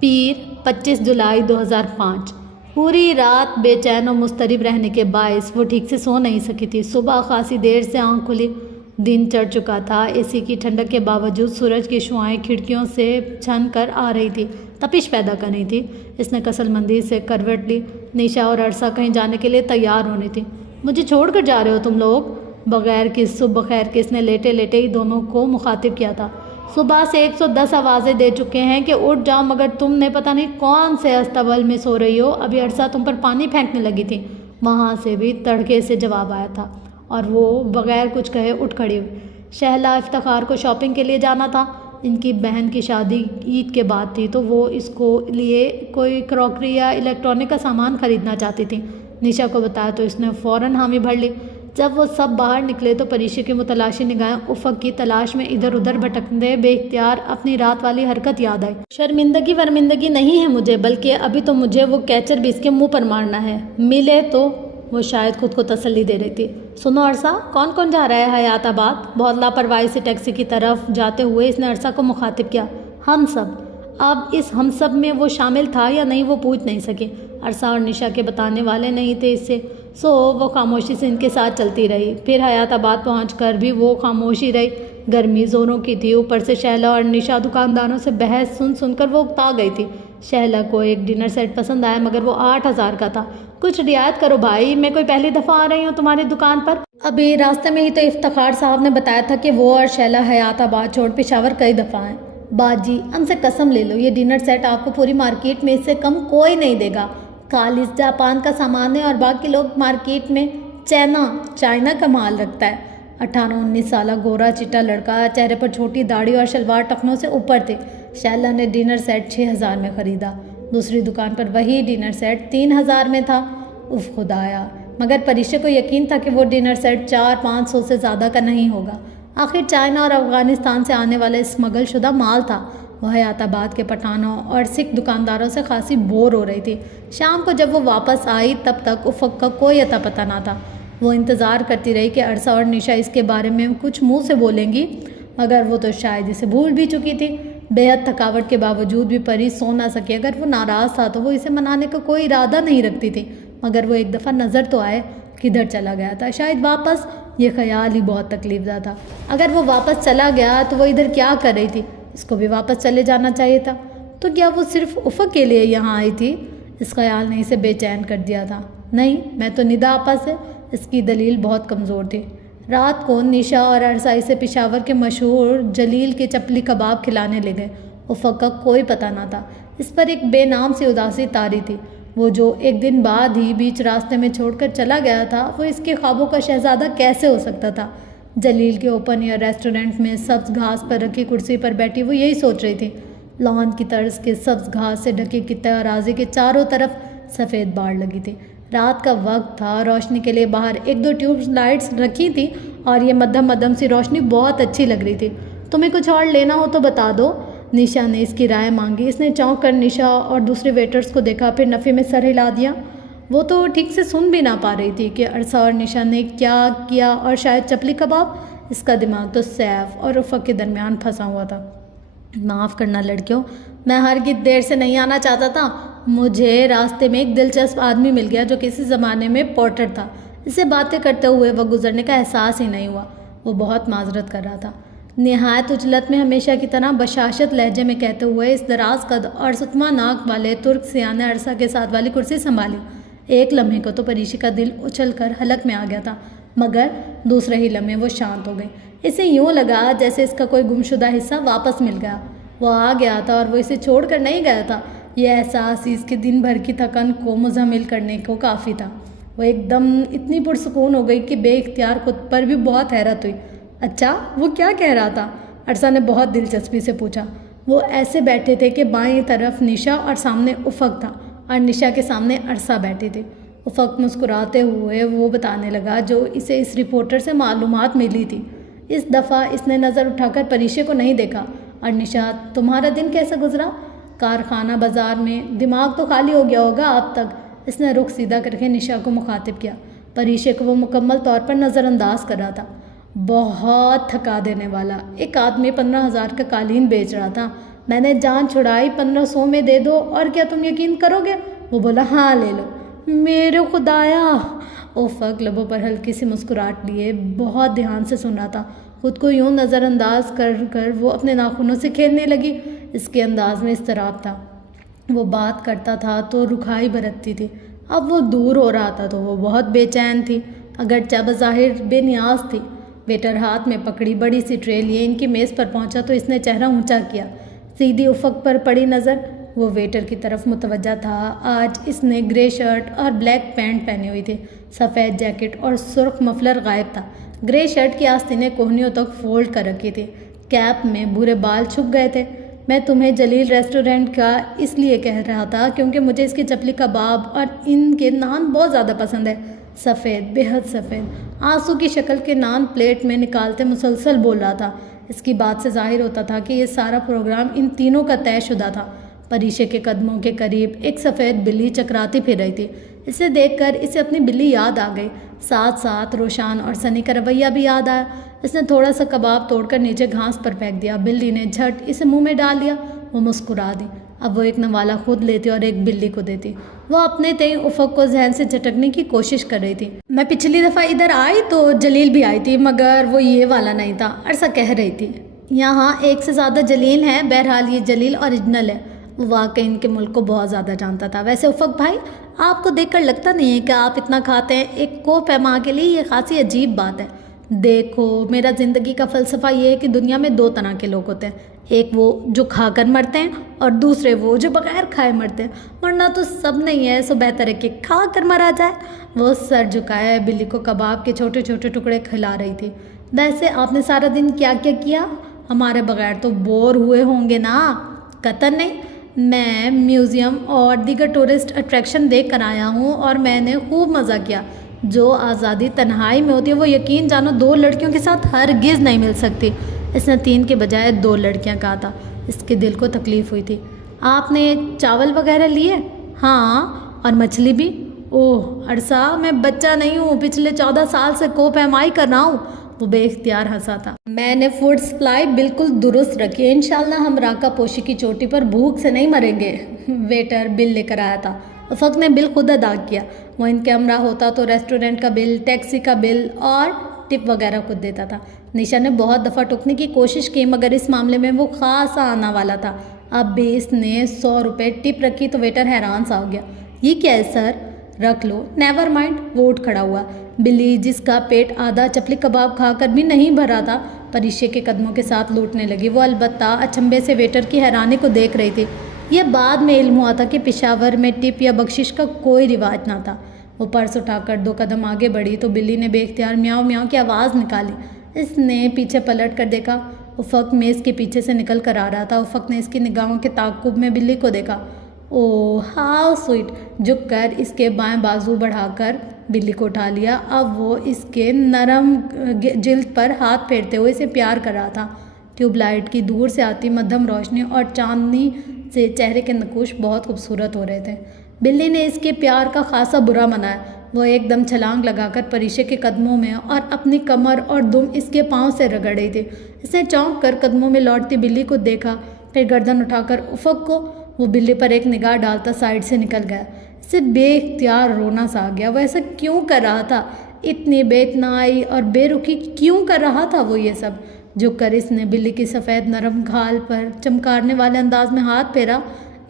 پیر، 25 جولائی 2005۔ پوری رات بے چین اور مضطرب رہنے کے باعث وہ ٹھیک سے سو نہیں سکی تھی۔ صبح خاصی دیر سے آنکھ کھلی، دن چڑھ چکا تھا۔ اے سی کی ٹھنڈک کے باوجود سورج کی شعاعیں کھڑکیوں سے چھن کر آ رہی تھی، تپش پیدا کر رہی تھی۔ اس نے کسل مندی سے کروٹ لی۔ نشا اور عرصہ کہیں جانے کے لیے تیار ہونی تھی۔ مجھے چھوڑ کر جا رہے ہو تم لوگ؟ بغیر کس صبح بخیر کے اس نے لیٹے لیٹے ہی دونوں کو مخاطب کیا تھا۔ صبح سے 110 آوازیں دے چکے ہیں کہ اٹھ جاؤ، مگر تم نے پتہ نہیں کون سے استبل میں سو رہی ہو۔ ابھی عرصہ تم پر پانی پھینکنے لگی تھی۔ وہاں سے بھی تڑکے سے جواب آیا تھا، اور وہ بغیر کچھ کہے اٹھ کھڑی ہوئی۔ شہلا افتخار کو شاپنگ کے لیے جانا تھا۔ ان کی بہن کی شادی عید کے بعد تھی، تو وہ اس کو لیے کوئی کراکری یا الیکٹرانک کا سامان خریدنا چاہتی تھی۔ نشا کو بتایا تو اس نے فوراً حامی بھر لی۔ جب وہ سب باہر نکلے تو پریشی کی متلاشی نگاہیں افق کی تلاش میں ادھر ادھر بھٹکتے بے اختیار اپنی رات والی حرکت یاد آئی۔ شرمندگی ورمندگی نہیں ہے مجھے، بلکہ ابھی تو مجھے وہ کیچر بھی اس کے منہ پر مارنا ہے۔ ملے تو وہ شاید خود کو تسلی دے رہی تھی۔ سنو عرصہ، کون کون جا رہا ہے حیات آباد؟ بہت لاپرواہی سے ٹیکسی کی طرف جاتے ہوئے اس نے عرصہ کو مخاطب کیا۔ ہم سب۔ اب اس ہم سب میں وہ شامل تھا یا نہیں وہ پوچھ نہیں سکی۔ عرصہ اور نشا کے بتانے والے نہیں تھے اس سے، سو وہ خاموشی سے ان کے ساتھ چلتی رہی۔ پھر حیات آباد پہنچ کر بھی وہ خاموشی رہی۔ گرمی زوروں کی تھی، اوپر سے شہلا اور نشا دکانداروں سے بحث سن سن کر وہ اکتا گئی تھی۔ شہلا کو ایک ڈنر سیٹ پسند آیا، مگر وہ 8000 کا تھا۔ کچھ رعایت کرو بھائی، میں کوئی پہلی دفعہ آ رہی ہوں تمہاری دکان پر۔ ابھی راستے میں ہی تو افتخار صاحب نے بتایا تھا کہ وہ اور شہلا حیات آباد چھوڑ پشاور کئی دفعہ ہیں۔ باجی، ہم سے قسم لے لو، یہ ڈنر سیٹ آپ کو پوری مارکیٹ میں اس سے کم کوئی نہیں دے گا۔ خالص جاپان کا سامان ہے، اور باقی لوگ مارکیٹ میں چائنا کا مال رکھتا ہے۔ 18-19 سالہ گورا چٹا لڑکا، چہرے پر چھوٹی داڑھی اور شلوار ٹخنوں سے اوپر تھے۔ شہلا نے ڈنر سیٹ 6000 میں خریدا۔ دوسری دکان پر وہی ڈنر سیٹ 3000 میں تھا۔ اف خدایا! مگر پریشے کو یقین تھا کہ وہ ڈنر سیٹ 400-500 سے زیادہ کا نہیں ہوگا۔ آخر چائنا اور افغانستان سے آنے والا اسمگل شدہ مال تھا۔ وہ حیات آباد کے پٹھانوں اور سکھ دکانداروں سے خاصی بور ہو رہی تھی۔ شام کو جب وہ واپس آئی تب تک افق کا کوئی اتا پتہ نہ تھا۔ وہ انتظار کرتی رہی کہ عرصہ اور نشا اس کے بارے میں کچھ منہ سے بولیں گی، مگر وہ تو شاید اسے بھول بھی چکی تھی۔ بے حد تھکاوٹ کے باوجود بھی پری سو نہ سکی۔ اگر وہ ناراض تھا تو وہ اسے منانے کا کوئی ارادہ نہیں رکھتی تھی، مگر وہ ایک دفعہ نظر تو آئے، کدھر چلا گیا تھا؟ شاید واپس؟ یہ خیال ہی بہت تکلیف دہ تھا۔ اگر وہ واپس چلا گیا تو وہ ادھر کیا کر رہی تھی؟ اس کو بھی واپس چلے جانا چاہیے تھا۔ تو کیا وہ صرف افق کے لیے یہاں آئی تھی؟ اس خیال نے اسے بے چین کر دیا تھا۔ نہیں، میں تو ندا آپا سے۔ اس کی دلیل بہت کمزور تھی۔ رات کو نشا اور عرصہ اسے پشاور کے مشہور جلیل کے چپلی کباب کھلانے لے گئے۔ افق کا کوئی پتہ نہ تھا۔ اس پر ایک بے نام سی اداسی طاری تھی۔ وہ جو ایک دن بعد ہی بیچ راستے میں چھوڑ کر چلا گیا تھا، وہ اس کے خوابوں کا شہزادہ کیسے ہو سکتا تھا؟ جلیل کے اوپن ایئر ریسٹورنٹ میں سبز گھاس پر رکھی کرسی پر بیٹھی وہ یہی سوچ رہی تھی۔ لان کی طرز کے سبز گھاس سے ڈھکی خطہ اراضی کے چاروں طرف سفید باڑ لگی تھی۔ رات کا وقت تھا، روشنی کے لیے باہر 1-2 ٹیوب لائٹس رکھی تھیں، اور یہ مدھم مدھم سی روشنی بہت اچھی لگ رہی تھی۔ تمہیں کچھ اور لینا ہو تو بتا دو، نشا نے اس کی رائے مانگی۔ اس نے چونک کر نشا اور دوسرے ویٹرز کو دیکھا، پھر نفی میں سر ہلا دیا۔ وہ تو ٹھیک سے سن بھی نہ پا رہی تھی کہ عرصہ اور نشا نے کیا کیا، اور شاید چپلی کباب۔ اس کا دماغ تو سیف اور افق کے درمیان پھنسا ہوا تھا۔ معاف کرنا لڑکیوں، میں ہرگز دیر سے نہیں آنا چاہتا تھا۔ مجھے راستے میں ایک دلچسپ آدمی مل گیا جو کسی زمانے میں پورٹر تھا۔ اس سے باتیں کرتے ہوئے وہ گزرنے کا احساس ہی نہیں ہوا۔ وہ بہت معذرت کر رہا تھا، نہایت اجلت میں ہمیشہ کی طرح بشاشت لہجے میں کہتے ہوئے اس دراز قد اور ستما ناک والے ترک سیاہ نے عرصہ کے ساتھ والی کرسی سنبھالی۔ ایک لمحے کو تو پریشی کا دل اچھل کر حلق میں آ گیا تھا، مگر دوسرے ہی لمحے وہ شانت ہو گئی۔ اسے یوں لگا جیسے اس کا کوئی گمشدہ حصہ واپس مل گیا۔ وہ آ گیا تھا اور وہ اسے چھوڑ کر نہیں گیا تھا۔ یہ احساس اس کے دن بھر کی تھکن کو مزمل کرنے کو کافی تھا۔ وہ ایک دم اتنی پرسکون ہو گئی کہ بے اختیار خود پر بھی بہت حیرت ہوئی۔ اچھا وہ کیا کہہ رہا تھا؟ عرصہ نے بہت دلچسپی سے پوچھا۔ وہ ایسے بیٹھے تھے کہ بائیں طرف نشا اور سامنے افق تھا، اور نشا کے سامنے عرصہ بیٹھی تھی۔ افق مسکراتے ہوئے وہ بتانے لگا جو اسے اس رپورٹر سے معلومات ملی تھی۔ اس دفعہ اس نے نظر اٹھا کر پریشے کو نہیں دیکھا۔ اور نشا، تمہارا دن کیسا گزرا؟ کارخانہ بازار میں دماغ تو خالی ہو گیا ہوگا اب تک۔ اس نے رخ سیدھا کر کے نشا کو مخاطب کیا۔ پریشے کو وہ مکمل طور پر نظر انداز کر رہا تھا۔ بہت تھکا دینے والا۔ ایک آدمی 15,000 کا قالین بیچ رہا تھا۔ میں نے جان چھڑائی، 1500 میں دے دو، اور کیا تم یقین کرو گے؟ وہ بولا، ہاں لے لو۔ میرے خدایا! افق لبوں پر ہلکی سی مسکراہٹ لیے بہت دھیان سے سن رہا تھا۔ خود کو یوں نظر انداز کر کر وہ اپنے ناخنوں سے کھیلنے لگی۔ اس کے انداز میں اضطراب تھا۔ وہ بات کرتا تھا تو رکھائی برتتی تھی، اب وہ دور ہو رہا تھا تو وہ بہت بے چین تھی، اگرچہ بظاہر بے نیاز تھی۔ ویٹر ہاتھ میں پکڑی بڑی سی ٹرے لیے ان کی میز پر پہنچا تو اس نے چہرہ اونچا کیا۔ سیدھی افق پر پڑی نظر وہ ویٹر کی طرف متوجہ تھا۔ آج اس نے گرے شرٹ اور بلیک پینٹ پہنی ہوئی تھی، سفید جیکٹ اور سرخ مفلر غائب تھا۔ گرے شرٹ کی آستینیں کوہنیوں تک فولڈ کر رکھی تھی، کیپ میں بھورے بال چھپ گئے تھے۔ میں تمہیں جلیل ریسٹورنٹ کا اس لیے کہہ رہا تھا کیونکہ مجھے اس کی چپلی کباب اور ان کے نان بہت زیادہ پسند ہے۔ سفید، بے حد سفید، آنسو کی شکل کے نان پلیٹ میں نکالتے مسلسل بول رہا تھا۔ اس کی بات سے ظاہر ہوتا تھا کہ یہ سارا پروگرام ان تینوں کا طے شدہ تھا۔ پریشے کے قدموں کے قریب ایک سفید بلی چکراتی پھر رہی تھی۔ اسے دیکھ کر اسے اپنی بلی یاد آ گئی، ساتھ ساتھ روشان اور سنی کا رویہ بھی یاد آیا۔ اس نے تھوڑا سا کباب توڑ کر نیچے گھاس پر پھینک دیا۔ بلی نے جھٹ اسے منہ میں ڈال لیا۔ وہ مسکرا دی۔ اب وہ ایک نوالا خود لیتی اور ایک بلی کو دیتی۔ وہ اپنے تئیں افق کو ذہن سے جھٹکنے کی کوشش کر رہی تھی۔ میں پچھلی دفعہ ادھر آئی تو جلیل بھی آئی تھی، مگر وہ یہ والا نہیں تھا، عرصہ کہہ رہی تھی۔ یہاں ایک سے زیادہ جلیل ہیں، بہرحال یہ جلیل اوریجنل ہے۔ وہ واقعی ان کے ملک کو بہت زیادہ جانتا تھا۔ ویسے افق بھائی، آپ کو دیکھ کر لگتا نہیں ہے کہ آپ اتنا کھاتے ہیں؟ ایک کو پیما کے لیے یہ خاصی عجیب بات ہے۔ دیکھو، میرا زندگی کا فلسفہ یہ ہے کہ دنیا میں دو طرح کے لوگ ہوتے ہیں، ایک وہ جو کھا کر مرتے ہیں اور دوسرے وہ جو بغیر کھائے مرتے ہیں۔ ورنہ تو سب نہیں ہے، سو بہتر ہے کہ کھا کر مرا جائے۔ وہ سر جھکائے بلی کو کباب کے چھوٹے چھوٹے ٹکڑے کھلا رہی تھی۔ ویسے آپ نے سارا دن کیا کیا کیا؟ ہمارے بغیر تو بور ہوئے ہوں گے نا؟ قطعاً نہیں، میں میوزیم اور دیگر ٹورسٹ اٹریکشن دیکھ کر آیا ہوں اور میں نے خوب مزہ کیا۔ جو آزادی تنہائی میں ہوتی ہے وہ یقین جانو 2 لڑکیوں کے ساتھ ہرگز نہیں مل سکتی۔ اس نے 3 کے بجائے 2 لڑکیاں کہا تھا۔ اس کے دل کو تکلیف ہوئی تھی۔ آپ نے چاول وغیرہ لیے؟ ہاں، اور مچھلی بھی۔ اوہ عرصہ، میں بچہ نہیں ہوں، پچھلے 14 سال سے کو پیمائی کر رہا ہوں۔ وہ بے اختیار ہنسا تھا۔ میں نے فوڈ سپلائی بالکل درست رکھی ہے، انشاءاللہ ہم راکا پوشی کی چوٹی پر بھوک سے نہیں مریں گے۔ ویٹر بل لے کر آیا تھا۔ افق نے بل خود ادا کیا۔ وہ ان کے ہمراہ ہوتا تو ریسٹورنٹ کا بل، ٹیکسی کا بل اور ٹپ وغیرہ خود دیتا تھا۔ نشا نے بہت دفعہ ٹکنے کی کوشش کی، مگر اس معاملے میں وہ خاصا آنا والا تھا۔ اب بھی اس نے 100 روپے ٹپ رکھی تو ویٹر حیران سا ہو گیا۔ یہ کیا ہے سر؟ رکھ لو، نیور مائنڈ۔ وہ اٹھ کھڑا ہوا۔ بلی، جس کا پیٹ آدھا چپلی کباب کھا کر بھی نہیں بھرا تھا، پریشے کے قدموں کے ساتھ لوٹنے لگی۔ وہ البتہ اچنبھے سے ویٹر کی حیرانی کو دیکھ رہی تھی۔ یہ بعد میں علم ہوا تھا کہ پشاور میں ٹپ یا بخشش کا کوئی رواج نہ تھا۔ وہ پرس اٹھا کر 2 قدم آگے بڑھی تو بلی نے بے اختیار میاؤ میاؤ کی آواز نکالی۔ اس نے پیچھے پلٹ کر دیکھا۔ افق میز کے پیچھے سے نکل کر آ رہا تھا۔ افق نے اس کی نگاہوں کے تعاقب میں بلی کو دیکھا۔ اوہ ہاؤ سویٹ! جھک کر اس کے بائیں بازو بڑھا کر بلی کو اٹھا لیا۔ اب وہ اس کے نرم جلد پر ہاتھ پھیرتے ہوئے اسے پیار کر رہا تھا۔ ٹیوب لائٹ کی دور سے آتی مدھم روشنی اور چاندنی سے چہرے کے نقوش بہت خوبصورت ہو رہے تھے۔ بلی نے اس کے پیار کا خاصا برا منایا۔ وہ ایک دم چھلانگ لگا کر پریشے کے قدموں میں اور اپنی کمر اور دم اس کے پاؤں سے رگڑ رہی تھی۔ اس نے چونک کر قدموں میں لوٹتی بلی کو دیکھا، پھر گردن اٹھا کر افق کو۔ وہ بلی پر ایک نگاہ ڈالتا سائڈ سے نکل گیا۔ اسے بے اختیار رونا سا آ گیا۔ وہ ایسا کیوں کر رہا تھا؟ اتنی بے اتنائی اور بے رخی کیوں کر رہا تھا وہ یہ سب؟ جھک کر اس نے بلی کی سفید نرم گھال پر چمکارنے والے انداز میں ہاتھ پھیرا۔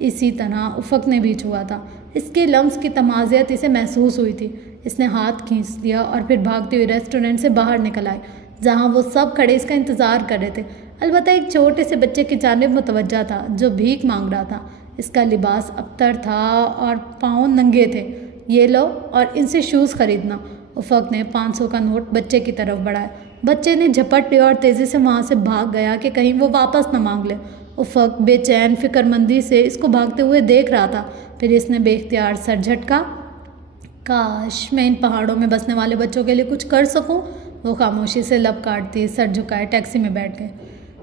اسی طرح افق نے بھی چھوا تھا۔ اس کے لمس کی تمازیت اسے محسوس ہوئی تھی۔ اس نے ہاتھ کھینچ لیا اور پھر بھاگتی ہوئی ریسٹورنٹ سے باہر نکل آئی، جہاں وہ سب کھڑے اس کا انتظار کر رہے تھے۔ البتہ ایک چھوٹے سے بچے کی جانب متوجہ تھا جو بھیک مانگ رہا تھا۔ اس کا لباس ابتر تھا اور پاؤں ننگے تھے۔ یہ لو اور ان سے شوز خریدنا۔ افق نے 500 کا نوٹ بچے کی طرف بڑھایا۔ بچے نے جھپٹ لیا اور تیزی سے وہاں سے بھاگ گیا کہ کہیں وہ واپس نہ مانگ لے۔ افق بے چین فکر مندی سے اس کو بھاگتے ہوئے دیکھ رہا تھا۔ پھر اس نے بے اختیار سر جھٹکا۔ کاش میں ان پہاڑوں میں بسنے والے بچوں کے لیے کچھ کر سکوں۔ وہ خاموشی سے لب کاٹتی سر جھکائے ٹیکسی میں بیٹھ گئے۔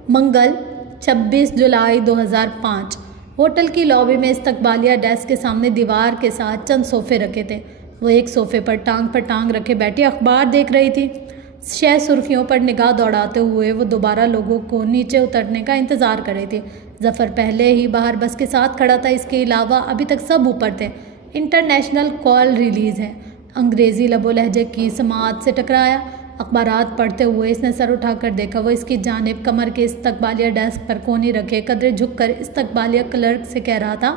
منگل 26 جولائی 2005 ہوٹل کی لابی میں استقبالیہ ڈیسک کے سامنے دیوار کے ساتھ چند صوفے رکھے تھے۔ وہ ایک صوفے پر ٹانگ رکھے بیٹھی اخبار دیکھ رہی تھی۔ شہ سرخیوں پر نگاہ دوڑاتے ہوئے وہ دوبارہ لوگوں کو نیچے اترنے کا انتظار کر رہی تھی۔ ظفر پہلے ہی باہر بس کے ساتھ کھڑا تھا۔ اس کے علاوہ ابھی تک سب اوپر تھے۔ انٹرنیشنل کال ریلیز ہے۔ انگریزی لب و لہجے کی سماعت سے ٹکرایا۔ اخبارات پڑھتے ہوئے اس نے سر اٹھا کر دیکھا۔ وہ اس کی جانب کمر کے استقبالیہ ڈیسک پر کونی رکھے قدرے جھک کر استقبالیہ کلرک سے کہہ رہا تھا۔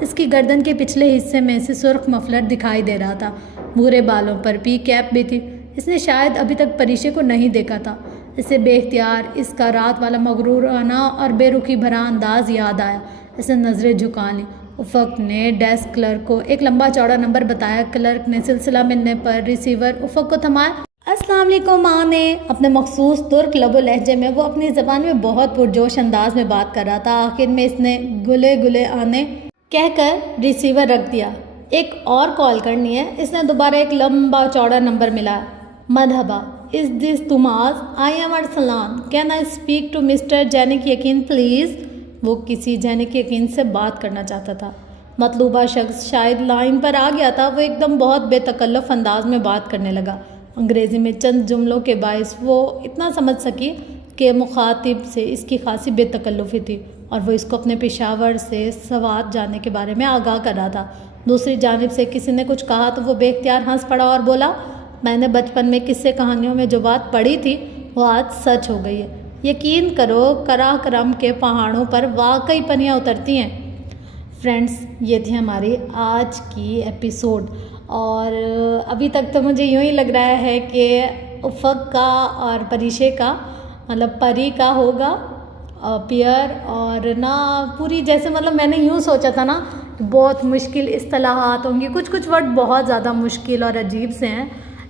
اس کی گردن کے پچھلے حصے میں سے سرخ مفلر دکھائی دے رہا تھا۔ بھورے بالوں پر پی کیپ بھی تھی۔ اس نے شاید ابھی تک پریشے کو نہیں دیکھا تھا۔ اسے بے اختیار اس کا رات والا مغرورانہ اور بے رخی بھرا انداز یاد آیا۔ اس نے نظریں جھکا لیں۔ افق نے ڈیسک کلرک کو ایک لمبا چوڑا نمبر بتایا۔ کلرک نے سلسلہ ملنے پر ریسیور افق کو تھمایا۔ السلام علیکم ماں نے اپنے مخصوص ترک لب و لہجے میں، وہ اپنی زبان میں بہت پرجوش انداز میں بات کر رہا تھا۔ آخر میں اس نے گلے آنے کہہ کر ریسیور رکھ دیا۔ ایک اور کال کرنی ہے۔ اس نے دوبارہ ایک لمبا چوڑا نمبر ملایا۔ مرحبا، is this Thomas? I am Arsalan, can I speak to mister Jenkins یقین پلیز؟ وہ کسی جینک یقین سے بات کرنا چاہتا تھا۔ مطلوبہ شخص شاید لائن پر آ گیا تھا۔ وہ ایک دم بہت بے تکلف انداز میں بات کرنے لگا۔ انگریزی میں چند جملوں کے باعث وہ اتنا سمجھ سکی کہ مخاطب سے اس کی خاصی بے تکلفی تھی اور وہ اس کو اپنے پشاور سے سوات جانے کے بارے میں آگاہ کر رہا تھا۔ دوسری جانب سے کسی نے کچھ کہا تو وہ بے اختیار ہنس پڑا اور بولا، میں نے بچپن میں قصے کہانیوں میں جو بات پڑھی تھی وہ آج سچ ہو گئی ہے۔ یقین کرو کرا کرم کے پہاڑوں پر واقعی پنیاں اترتی ہیں۔ فرینڈس، یہ تھی ہماری آج کی ایپیسوڈ، اور ابھی تک تو مجھے یوں ہی لگ رہا ہے کہ افق کا اور پریشے کا، مطلب پری کا ہوگا پیئر، اور نہ پوری جیسے مطلب میں نے یوں سوچا تھا نا، بہت مشکل اصطلاحات ہوں گی، کچھ ورڈ بہت زیادہ مشکل اور عجیب سے ہیں،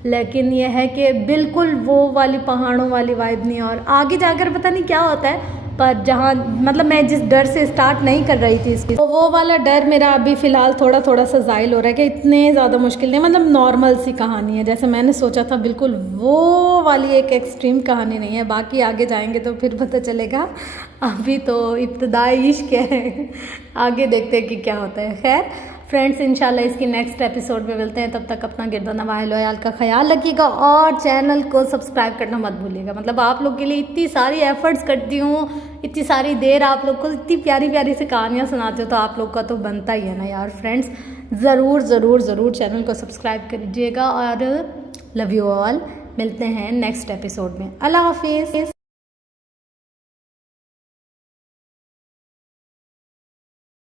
لیکن یہ ہے کہ بالکل وہ والی پہاڑوں والی وائب نہیں، اور آگے جا کر پتہ نہیں کیا ہوتا ہے، پر جہاں مطلب میں جس ڈر سے اسٹارٹ نہیں کر رہی تھی اس کی، تو وہ والا ڈر میرا ابھی فی الحال تھوڑا سا زائل ہو رہا ہے کہ اتنے زیادہ مشکل نہیں، مطلب نارمل سی کہانی ہے جیسے میں نے سوچا تھا، بالکل وہ والی ایک ایکسٹریم کہانی نہیں ہے۔ باقی آگے جائیں گے تو پھر پتہ چلے گا، ابھی تو ابتدائی عشق ہے، آگے دیکھتے ہیں کہ کیا ہوتا ہے۔ خیر فرینڈس، انشاءاللہ اس کی نیکسٹ ایپیسوڈ میں ملتے ہیں، تب تک اپنا گرد و نواح لویال کا خیال رکھیے گا اور چینل کو سبسکرائب کرنا مت بھولیے گا۔ مطلب آپ لوگ کے لیے اتنی ساری ایفرٹس کرتی ہوں، اتنی ساری دیر آپ لوگ کو اتنی پیاری سے کہانیاں سناتے ہو، تو آپ لوگ کا تو بنتا ہی ہے نا یار۔ فرینڈس ضرور چینل کو سبسکرائب کریجیے گا، اور لو یو آل۔ ملتے ہیں نیکسٹ ایپیسوڈ میں۔ اللہ حافظ۔